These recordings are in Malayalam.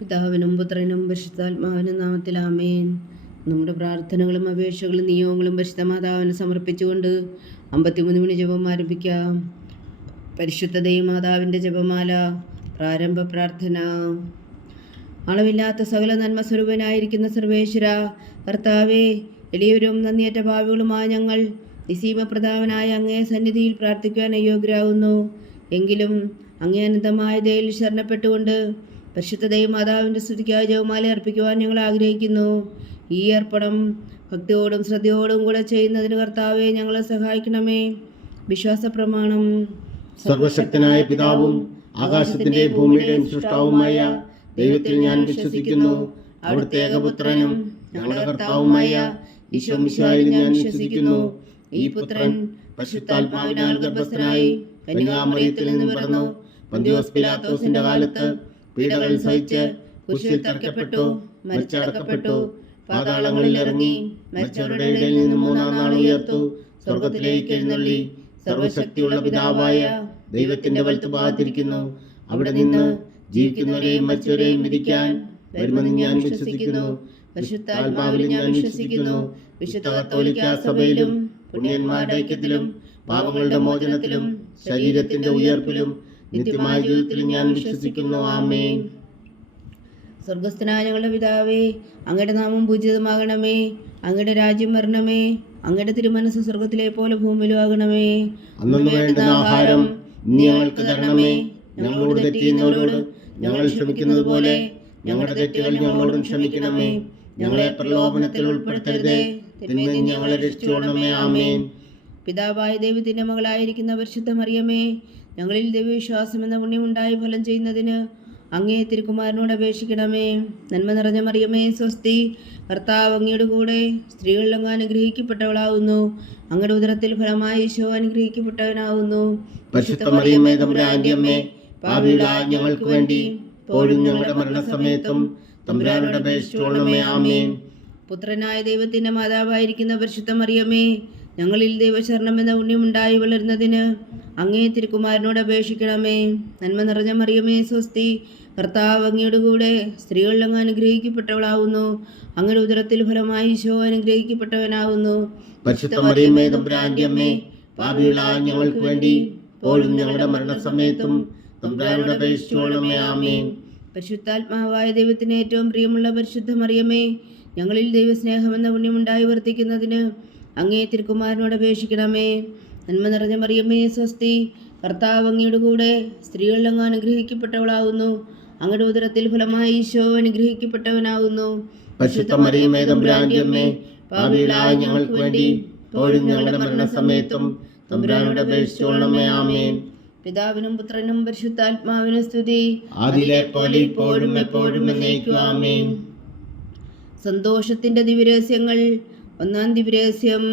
പിതാവിനും പുത്രനും പരിശുദ്ധാത്മാവിനും നാമത്തിൽ ആമേൻ. നമ്മുടെ പ്രാർത്ഥനകളും അപേക്ഷകളും നിയോഗങ്ങളും പരിശുദ്ധ മാതാവിന് സമർപ്പിച്ചുകൊണ്ട് 53 മണി ജപം ആരംഭിക്കാം. പരിശുദ്ധ ദൈവമാതാവിൻ്റെ ജപമാല. പ്രാരംഭ പ്രാർത്ഥന. അളവില്ലാത്ത സകല നന്മ സ്വരൂപനായിരിക്കുന്ന സർവേശ്വര കർത്താവേ, എളിയവരും നന്ദിയേറ്റ ഭാവികളുമായ ഞങ്ങൾ നിസീമപ്രതാപനായ അങ്ങേ സന്നിധിയിൽ പ്രാർത്ഥിക്കുവാൻ അയോഗ്യരാകുന്നു. എങ്കിലും അങ്ങേ അനന്തമായ ദയയിൽ ശരണപ്പെട്ടുകൊണ്ട് പരിശുദ്ധ ദൈവമാതാവിൻ്റെ സ്തുതിക്കായി ജപമാല അർപ്പിക്കുവാൻ ഞങ്ങൾ ആഗ്രഹിക്കുന്നു. ഈ അർപ്പണം ഭക്തിയോടും ശ്രദ്ധയോടും കൂടെ ചെയ്യുന്നതിന് കർത്താവെ ഞങ്ങളെ സഹായിക്കണമേ. വിശ്വാസ പ്രമാണം. സർവശക്തനായ പിതാവും ആകാശത്തിന്റെയും ഭൂമിയുടെയും സൃഷ്ടാവുമായ ദൈവത്തിൽ ഞാൻ വിശ്വസിക്കുന്നു. അവിടുത്തെ ഏകപുത്രനും ഞങ്ങളുടെ കർത്താവുമായ ഈശോ മിശിഹായിൽ ഞാൻ വിശ്വസിക്കുന്നു. ഈ പുത്രൻ പരിശുദ്ധാത്മാവിനാൽ ഗർഭസ്ഥനായി കന്യകാമറിയത്തിൽ നിന്ന് പിറന്നു. പന്തിയോസ് പിലാത്തോസിന്റെ കാലത്ത് പീഡകൾ സഹിച്ച് കുരിശിൽ തറയ്ക്കപ്പെട്ടു, മരിച്ചടക്കപ്പെട്ടു, പാതാളങ്ങളിൽ ഇറങ്ങി, മരിച്ചവരുടെ ഇടയിൽ നിന്ന് മൂന്നാം നാൾ ഉയർത്തു, സ്വർഗത്തിലേക്ക് എഴുന്നള്ളി, സർവശക്തിയുള്ള പിതാവായ ദൈവത്തിന്റെ വലത്തുഭാഗത്തിരിക്കുന്നു. അവിടെ നിന്ന് ജീവിക്കുന്നവരെയും മരിച്ചവരെയും വിധിക്കാൻ വരുമെന്ന് ഞാൻ വിശ്വസിക്കുന്നു. പരിശുദ്ധാത്മാവിൽ ഞാൻ വിശ്വസിക്കുന്നു. വിശുദ്ധ കത്തോലിക്കാ സഭയിലും പുണ്യന്മാരുടെ ഐക്യത്തിലും പാപങ്ങളുടെ മോചനത്തിലും ശരീരത്തിന്റെ ഉയർപ്പിലും നിത്യമായ ജീവിതത്തിൽ ഞാൻ വിശ്വസിക്കുന്നു. ആമേൻ. സ്വർഗസ്ഥനായ ഞങ്ങളുടെ പിതാവേ, അങ്ങയുടെ നാമം പൂജിതമാകണമേ. അങ്ങയുടെ രാജ്യം വരണമേ. അങ്ങയുടെ തിരുമനസ് സ്വർഗത്തിലെ പോലെ ഭൂമിയിലും ആകണമേ. അന്നു വേണ്ടുന്ന ആഹാരം ഇനി ഞങ്ങൾക്ക് തരണമേ. ഞങ്ങളോട് തെറ്റിയുന്നവരോട് ഞങ്ങൾ ക്ഷമിക്കുന്നത് പോലെ ഞങ്ങളുടെ തെറ്റുകൾ ഞങ്ങളോടും ക്ഷമിക്കണമേ. ഞങ്ങളെ പ്രലോഭനത്തിൽ ഉൾപ്പെടുത്തരുതേ, തിന്മയിൽ ഞങ്ങളെ രക്ഷിച്ചുകൊള്ളണമേ. ആമേൻ. പിതാവായ ദൈവത്തിന്റെ മകളായിരിക്കുന്ന പരിശുദ്ധ മറിയമേ, ഞങ്ങളിൽ ദൈവവിശ്വാസം എന്ന പുണ്യമുണ്ടായി ഫലം ചെയ്യുന്നതിന് അങ്ങേ തിരുക്കുമാരനോട് അപേക്ഷിക്കണമേ. നന്മ നിറഞ്ഞ മറിയമേ സ്വസ്തി, കർത്താവ് അങ്ങയുടെ കൂടെ സ്ത്രീകളിൽ അങ്ങ് അനുഗ്രഹിക്കപ്പെട്ടവളാകുന്നു. അങ്ങയുടെ ഉദരത്തിൽ ഫലമായി ഈശോ അനുഗ്രഹിക്കപ്പെട്ടവനാകുന്നു. പരിശുദ്ധ മറിയമേ തമ്പുരാന്റെ അമ്മേ, പാപികളായ ഞങ്ങൾക്ക് വേണ്ടി ഇപ്പോഴും ഞങ്ങളുടെ മരണസമയത്തും തമ്പുരാനോട് അപേക്ഷിച്ചുകൊള്ളണമേ. ആമേൻ. പുത്രനായ ദൈവത്തിന്റെ മാതാവായിരിക്കുന്ന പരിശുദ്ധ മറിയമേ, ഞങ്ങളിൽ ദൈവശരണം എന്ന പുണ്യമുണ്ടായി വളരുന്നതിന് അങ്ങേ തിരുക്കുമാരനോട് അപേക്ഷിക്കണമേ. നന്മ നിറഞ്ഞ മറിയമേ സ്വസ്തി, കർത്താവ് അങ്ങയുടെ കൂടെ സ്ത്രീകളിൽ അങ്ങ് അനുഗ്രഹിക്കപ്പെട്ടവളാകുന്നു. അങ്ങയുടെ ഉദരത്തിൽ ഫലമായി ഈശോ അനുഗ്രഹിക്കപ്പെട്ടവനാകുന്നു. പരിശുദ്ധ മറിയമേ തമ്പുരാന്റെ അമ്മേ, പാപികളായ ഞങ്ങൾക്ക് വേണ്ടി ഇപ്പോഴും ഞങ്ങളുടെ മരണസമയത്തും തമ്പുരാനോട് അപേക്ഷിച്ചുകൊള്ളണമേ. ആമേൻ. പരിശുദ്ധാത്മാവായ ദൈവത്തിന് ഏറ്റവും പ്രിയമുള്ള പരിശുദ്ധ മറിയമേ, ഞങ്ങളിൽ ദൈവസ്നേഹമെന്ന പുണ്യമുണ്ടായി വർത്തിക്കുന്നതിന് അങ്ങേ തിരുക്കുമാരനോട് അപേക്ഷിക്കണമേ. നന്മ നിറഞ്ഞ മറിയമേ സ്വസ്തി, കർത്താവ് അങ്ങയുടെ കൂടെ സ്ത്രീകളിൽ അങ്ങ് അനുഗ്രഹിക്കപ്പെട്ടവളാകുന്നു. അങ്ങയുടെ ഉദരത്തിൽ ഫലമായി ഈശോ അനുഗ്രഹിക്കപ്പെട്ടവനാകുന്നു. പരിശുദ്ധ മറിയമേ തമ്പുരാന്റെ അമ്മേ, പാപികളായ ഞങ്ങൾക്ക് വേണ്ടി ഇപ്പോഴും ഞങ്ങളുടെ മരണസമയത്തും തമ്പുരാനോട് അപേക്ഷിച്ചുകൊള്ളണമേ. ആമേൻ. പിതാവിനും പുത്രനും പരിശുദ്ധാത്മാവിനും സ്തുതി, ആദിയിലെ പോലെ ഇപ്പോഴും എപ്പോഴും എന്നേക്കും. ആമേൻ. സന്തോഷത്തിന്റെ ദിവ്യരഹസ്യങ്ങൾ. ഒന്നാം ദിവ്യരഹസ്യം.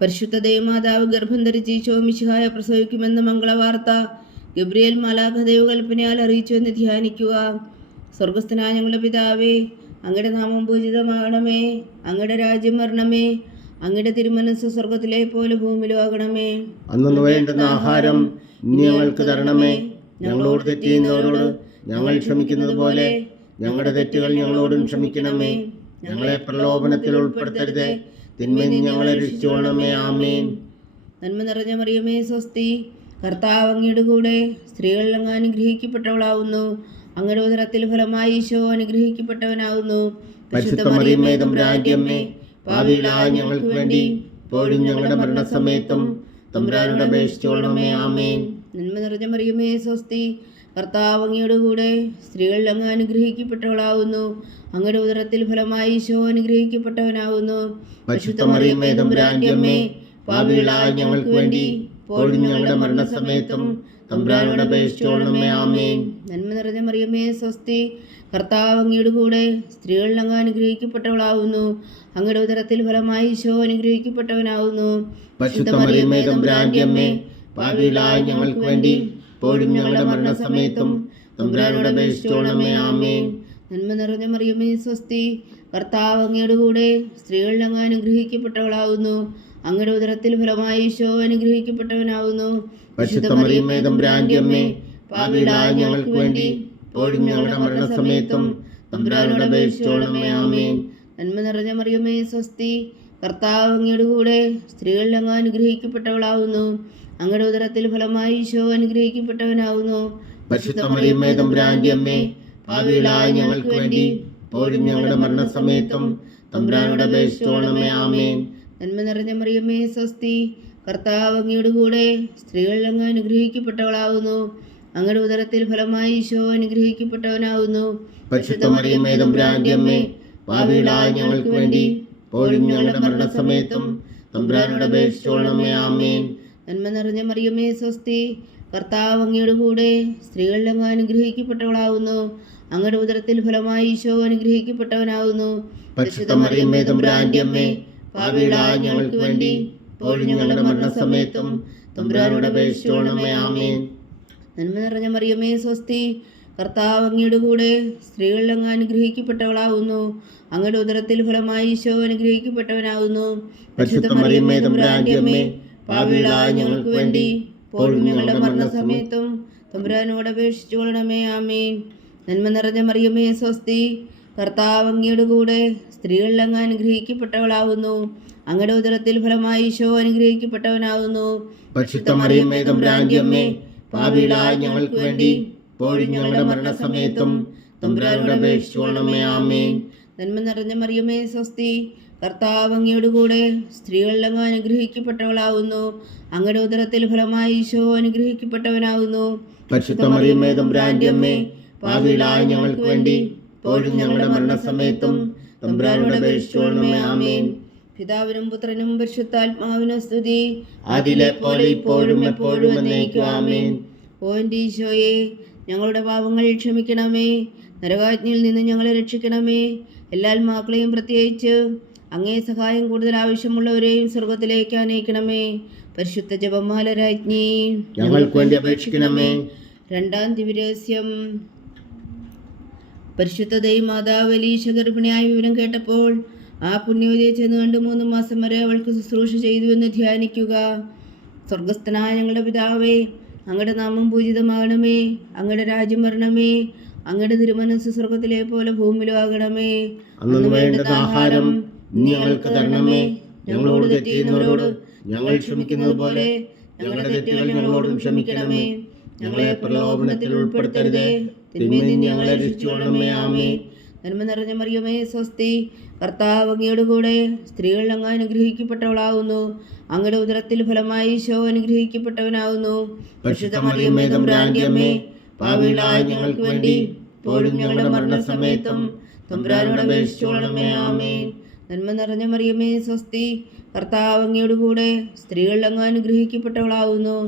പരിശുദ്ധ ദൈവമാതാവ് ഗർഭം ധരിച്ച് ഈശോ മിശിഹായെ പ്രസവിക്കുമെന്ന മംഗളവാർത്ത ഗബ്രിയേൽ മാലാഖ ദൈവകൽപ്പനയാൽ അറിയിച്ചു എന്ന് ധ്യാനിക്കുക. സ്വർഗസ്ഥനായ ഞങ്ങളുടെ പിതാവേ, അങ്ങയുടെ നാമം പൂജിതമാകണമേ. അങ്ങയുടെ രാജ്യം വരണമേ. അങ്ങയുടെ തിരുമനസ് സ്വർഗത്തിലെ പോലെ ഭൂമിയിലും ആകണമേ. അന്നു വേണ്ടുന്ന ആഹാരം ഇനി ഞങ്ങൾക്ക് തരണമേ. ഞങ്ങളോട് തെറ്റിയുന്നവരോട് ഞങ്ങൾ ക്ഷമിക്കുന്നത് പോലെ ഞങ്ങളുടെ തെറ്റുകൾ ഞങ്ങളോടും ക്ഷമിക്കണമേ. ഞങ്ങളെ പ്രലോഭനത്തിൽ ഉൾപ്പെടുത്തരുതേ, തിന്മയിൽ നിന്ന് ഞങ്ങളെ രക്ഷിച്ചുകൊള്ളണമേ. ആമേൻ. നന്മ നിറഞ്ഞ മറിയമേ സ്വസ്തി, കർത്താവ് അങ്ങയുടെ കൂടെ സ്ത്രീകളിൽ അങ്ങ് അനുഗ്രഹിക്കപ്പെട്ടവളാകുന്നു. അങ്ങയുടെ ഉദരത്തിൽ ഫലമായി ഈശോ അനുഗ്രഹിക്കപ്പെട്ടവനാകുന്നു. പരിശുദ്ധ മറിയമേ തമ്പുരാന്റെ അമ്മേ, പാപികളായ ഞങ്ങൾക്ക് വേണ്ടി ഇപ്പോഴും ഞങ്ങളുടെ മരണസമയത്തും തമ്പുരാനോട് അപേക്ഷിച്ചുകൊള്ളണമേ. ആമേൻ. നന്മ നിറഞ്ഞ മറിയമേ സ്വസ്തി, കർത്താവ് അങ്ങയുടെ കൂടെ സ്ത്രീകളിൽ അങ്ങ് അനുഗ്രഹിക്കപ്പെട്ടവളാകുന്നു. അങ്ങയുടെ ഉദരത്തിൽ ഫലമായി ഈശോ അനുഗ്രഹിക്കപ്പെട്ടവനാകുന്നു. പരിശുദ്ധ മറിയമേ തമ്പുരാന്റെ അമ്മേ, പാപികളായ ഞങ്ങൾക്ക് വേണ്ടി ഇപ്പോഴും ഞങ്ങളുടെ മരണസമയത്തും തമ്പുരാനോട് അപേക്ഷിച്ചുകൊള്ളണമേ. ആമേൻ. നന്മ നിറഞ്ഞ മറിയമേ സ്വസ്തി, കർത്താവ് അങ്ങയുടെ കൂടെ സ്ത്രീകളിൽ അങ്ങ് അനുഗ്രഹിക്കപ്പെട്ടവളാകുന്നു. അങ്ങയുടെ ഉദരത്തിൽ ഫലമായി ഈശോ അനുഗ്രഹിക്കപ്പെട്ടവനാകുന്നു. പരിശുദ്ധ മറിയമേ തമ്പുരാന്റെ അമ്മേ, പാപികളായ ഞങ്ങൾക്ക് വേണ്ടി ഇപ്പോഴും ഞങ്ങളുടെ മരണസമയത്തും തമ്പുരാനോട് അപേക്ഷിച്ചുകൊള്ളണമേ. ആമേൻ. നന്മ നിറഞ്ഞ മറിയമേ സ്വസ്തി, കർത്താവ് അങ്ങയുടെ കൂടെ സ്ത്രീകളിൽ അങ്ങ് അനുഗ്രഹിക്കപ്പെട്ടവളാകുന്നു. അങ്ങയുടെ ഉദരത്തിൽ ഫലമായി ഈശോ അനുഗ്രഹിക്കപ്പെട്ടവനാകുന്നു. പരിശുദ്ധ മറിയമേ തമ്പുരാന്റെ അമ്മേ, പാപികളായ ഞങ്ങൾക്ക് വേണ്ടി ഇപ്പോഴും ഞങ്ങളുടെ മരണസമയത്തും തമ്പുരാനോട് അപേക്ഷിച്ചുകൊള്ളണമേ. ആമേൻ. നന്മ നിറഞ്ഞ മറിയമേ സ്വസ്തി, കർത്താവ് അങ്ങയുടെ കൂടെ സ്ത്രീകളിൽ അങ്ങ് അനുഗ്രഹിക്കപ്പെട്ടവളാവുന്നു. അങ്ങയുടെ ഉദരത്തിൽ ഫലമായി ഈശോ അനുഗ്രഹിക്കപ്പെട്ടവനാവുന്നു. പരിശുദ്ധ മറിയമേ തമ്പുരാന്റെ അമ്മേ, പാപികളായ ഞങ്ങൾക്ക് വേണ്ടി ഇപ്പോഴും ഞങ്ങളുടെ മരണസമയത്തും തമ്പുരാനോട് അപേക്ഷിച്ചുകൊള്ളണമേ. ആമേൻ. നന്മ നിറഞ്ഞ മറിയമേ സ്വസ്തി, കർത്താവ് അങ്ങയുടെ കൂടെ സ്ത്രീകളിൽ അങ്ങ് അനുഗ്രഹിക്കപ്പെട്ടവളാവുന്നു. അങ്ങയുടെ ഉദരത്തിൽ ഫലമായി ഈശോ അനുഗ്രഹിക്കപ്പെട്ടവനാവുന്നു. പരിശുദ്ധ മറിയമേ തമ്പുരാന്റെ അമ്മേ, പാപികളായ ഞങ്ങൾക്ക് വേണ്ടി ഇപ്പോഴും ഞങ്ങളുടെ മരണസമയത്തും തമ്പുരാനോട് അപേക്ഷിച്ചുകൊള്ളണമേ. ആമേൻ. നന്മ നിറഞ്ഞ മറിയമേ സ്വസ്തി, കർത്താവ് അങ്ങയുടെ കൂടെ സ്ത്രീകളിൽ അങ്ങ് അനുഗ്രഹിക്കപ്പെട്ടവളാവുന്നു. അങ്ങയുടെ ഉദരത്തിൽ ഫലമായി ഈശോ അനുഗ്രഹിക്കപ്പെട്ടവനാവുന്നു. പരിശുദ്ധ മറിയമേ തമ്പുരാന്റെ അമ്മേ, പാപികളായ ഞങ്ങൾക്ക് വേണ്ടി ഇപ്പോഴും ഞങ്ങളുടെ മരണസമയത്തും തമ്പുരാനോട് അപേക്ഷിച്ചുകൊള്ളണമേ. ആമേൻ. നന്മ നിറഞ്ഞ മറിയമേ സ്വസ്തി, കർത്താവ് അങ്ങയുടെ കൂടെ സ്ത്രീകളിൽ അങ്ങ് അനുഗ്രഹിക്കപ്പെട്ടവളാവുന്നു. അങ്ങയുടെ ഉദരത്തിൽ ഫലമായി ഈശോ അനുഗ്രഹിക്കപ്പെട്ടവനാവുന്നു. പരിശുദ്ധ മറിയമേ തമ്പുരാന്റെ അമ്മേ, പാപികളായ ഞങ്ങൾക്ക് വേണ്ടി ഇപ്പോഴും ഞങ്ങളുടെ മരണസമയത്തും തമ്പുരാനോട് അപേക്ഷിച്ചുകൊള്ളണമേ. ആമേൻ. നന്മ നിറഞ്ഞ മറിയമേ സ്വസ്തി, കർത്താവ് അങ്ങയുടെ കൂടെ സ്ത്രീകളിൽ അങ്ങ് അനുഗ്രഹിക്കപ്പെട്ടവളാവുന്നു. അങ്ങയുടെ ഉദരത്തിൽ ഫലമായി ഈശോ അനുഗ്രഹിക്കപ്പെട്ടവനാവുന്നു. പരിശുദ്ധ മറിയമേ തമ്പുരാന്റെ അമ്മേ, പാപികളായ ഞങ്ങൾക്ക് വേണ്ടി ഇപ്പോഴും ഞങ്ങളുടെ മരണസമയത്തും തമ്പുരാനോട് അപേക്ഷിച്ചുകൊള്ളണമേ. ആമേൻ. നന്മ നിറഞ്ഞ മറിയമേ സ്വസ്തി, കർത്താവ് അങ്ങയുടെ കൂടെ സ്ത്രീകളിൽ അങ്ങ് അനുഗ്രഹിക്കപ്പെട്ടവളാവുന്നു. അങ്ങയുടെ ഉദരത്തിൽ ഫലമായി ഈശോ അനുഗ്രഹിക്കപ്പെട്ടവനാവുന്നു. പരിശുദ്ധ മറിയമേ തമ്പുരാന്റെ അമ്മേ, പാപികളായ ഞങ്ങൾക്ക് വേണ്ടി ഇപ്പോഴും ഞങ്ങളുടെ മരണസമയത്തും തമ്പുരാനോട് അപേക്ഷിച്ചുകൊള്ളണമേ. ആമേൻ. പിതാവിനും പുത്രനും പരിശുദ്ധാത്മാവിനും സ്തുതി, അതിലെ പോലെ ഇപ്പോഴും എപ്പോഴും എന്നേക്കും. ആമേൻ. ഓ എൻ്റെ ഈശോയെ, ഞങ്ങളുടെ പാപങ്ങൾ ക്ഷമിക്കണമേ. നരകാജ്ഞയിൽ നിന്ന് ഞങ്ങളെ രക്ഷിക്കണമേ. എല്ലാ ആത്മാക്കളെയും പ്രത്യേകിച്ച് അങ്ങേ സഹായം കൂടുതൽ ആവശ്യമുള്ളവരെയും സ്വർഗത്തിലേക്ക് അനയിക്കണമേ. പരിശുദ്ധ ജപമാല രാജ്ഞി, ഞങ്ങൾക്ക് വേണ്ടി അപേക്ഷിക്കണമേ. രണ്ടാം ദിവ്യരഹസ്യം. പരിശുദ്ധ ദൈവമാതാവ് എലീശ ഗർഭിണിയായ വിവരം കേട്ടപ്പോൾ ആ പുണ്യവതിയെ ചെന്നുകൊണ്ട് 3 മാസം വരെ അവൾക്ക് ശുശ്രൂഷ ചെയ്തുവെന്ന് ധ്യാനിക്കുക. സ്വർഗസ്ഥനായ ഞങ്ങളുടെ പിതാവേ, അങ്ങയുടെ നാമം പൂജിതമാകണമേ. അങ്ങയുടെ രാജ്യം വരണമേ. അങ്ങയുടെ തിരുമനസ്സ് സ്വർഗത്തിലെ പോലെ ഭൂമിയിലും ആകണമേ. അന്നു വേണ്ടുന്ന ആഹാരം ഇനി ഞങ്ങൾക്ക് തരണമേ. ഞങ്ങളോട് തെറ്റ് ചെയ്യുന്നവരോട് ഞങ്ങൾ ക്ഷമിക്കുന്നത് പോലെ ഞങ്ങളുടെ തെറ്റുകൾ ഞങ്ങളോടും ക്ഷമിക്കണമേ. ഞങ്ങളെ പ്രലോഭനത്തിൽ ഉൾപ്പെടുത്തരുതേ, തിന്മയിൽ നിന്ന് ഞങ്ങളെ രക്ഷിച്ചുകൊള്ളണമേ. ആമേൻ. നന്മ നിറഞ്ഞ മറിയമേ സ്വസ്തി, കർത്താവ് അങ്ങയുടെ കൂടെ സ്ത്രീകളിൽ അങ്ങ് അനുഗ്രഹിക്കപ്പെട്ടവളാവുന്നു. അങ്ങയുടെ ഉദരത്തിൽ ഫലമായി ഈശോ അനുഗ്രഹിക്കപ്പെട്ടവനാവുന്നു. പരിശുദ്ധ മറിയമേ തമ്പുരാന്റെ അമ്മേ, പാപികളായ ഞങ്ങൾക്ക് വേണ്ടി ഇപ്പോഴും ഞങ്ങളുടെ മരണസമയത്തും തമ്പുരാനോട് അപേക്ഷിച്ചുകൊള്ളണമേ. ആമേൻ. നന്മ നിറഞ്ഞ മറിയമേ സ്വസ്തി, കർത്താവ് അങ്ങയുടെ കൂടെ സ്ത്രീകളിൽ അങ്ങ് അനുഗ്രഹിക്കപ്പെട്ടവളാവുന്നു.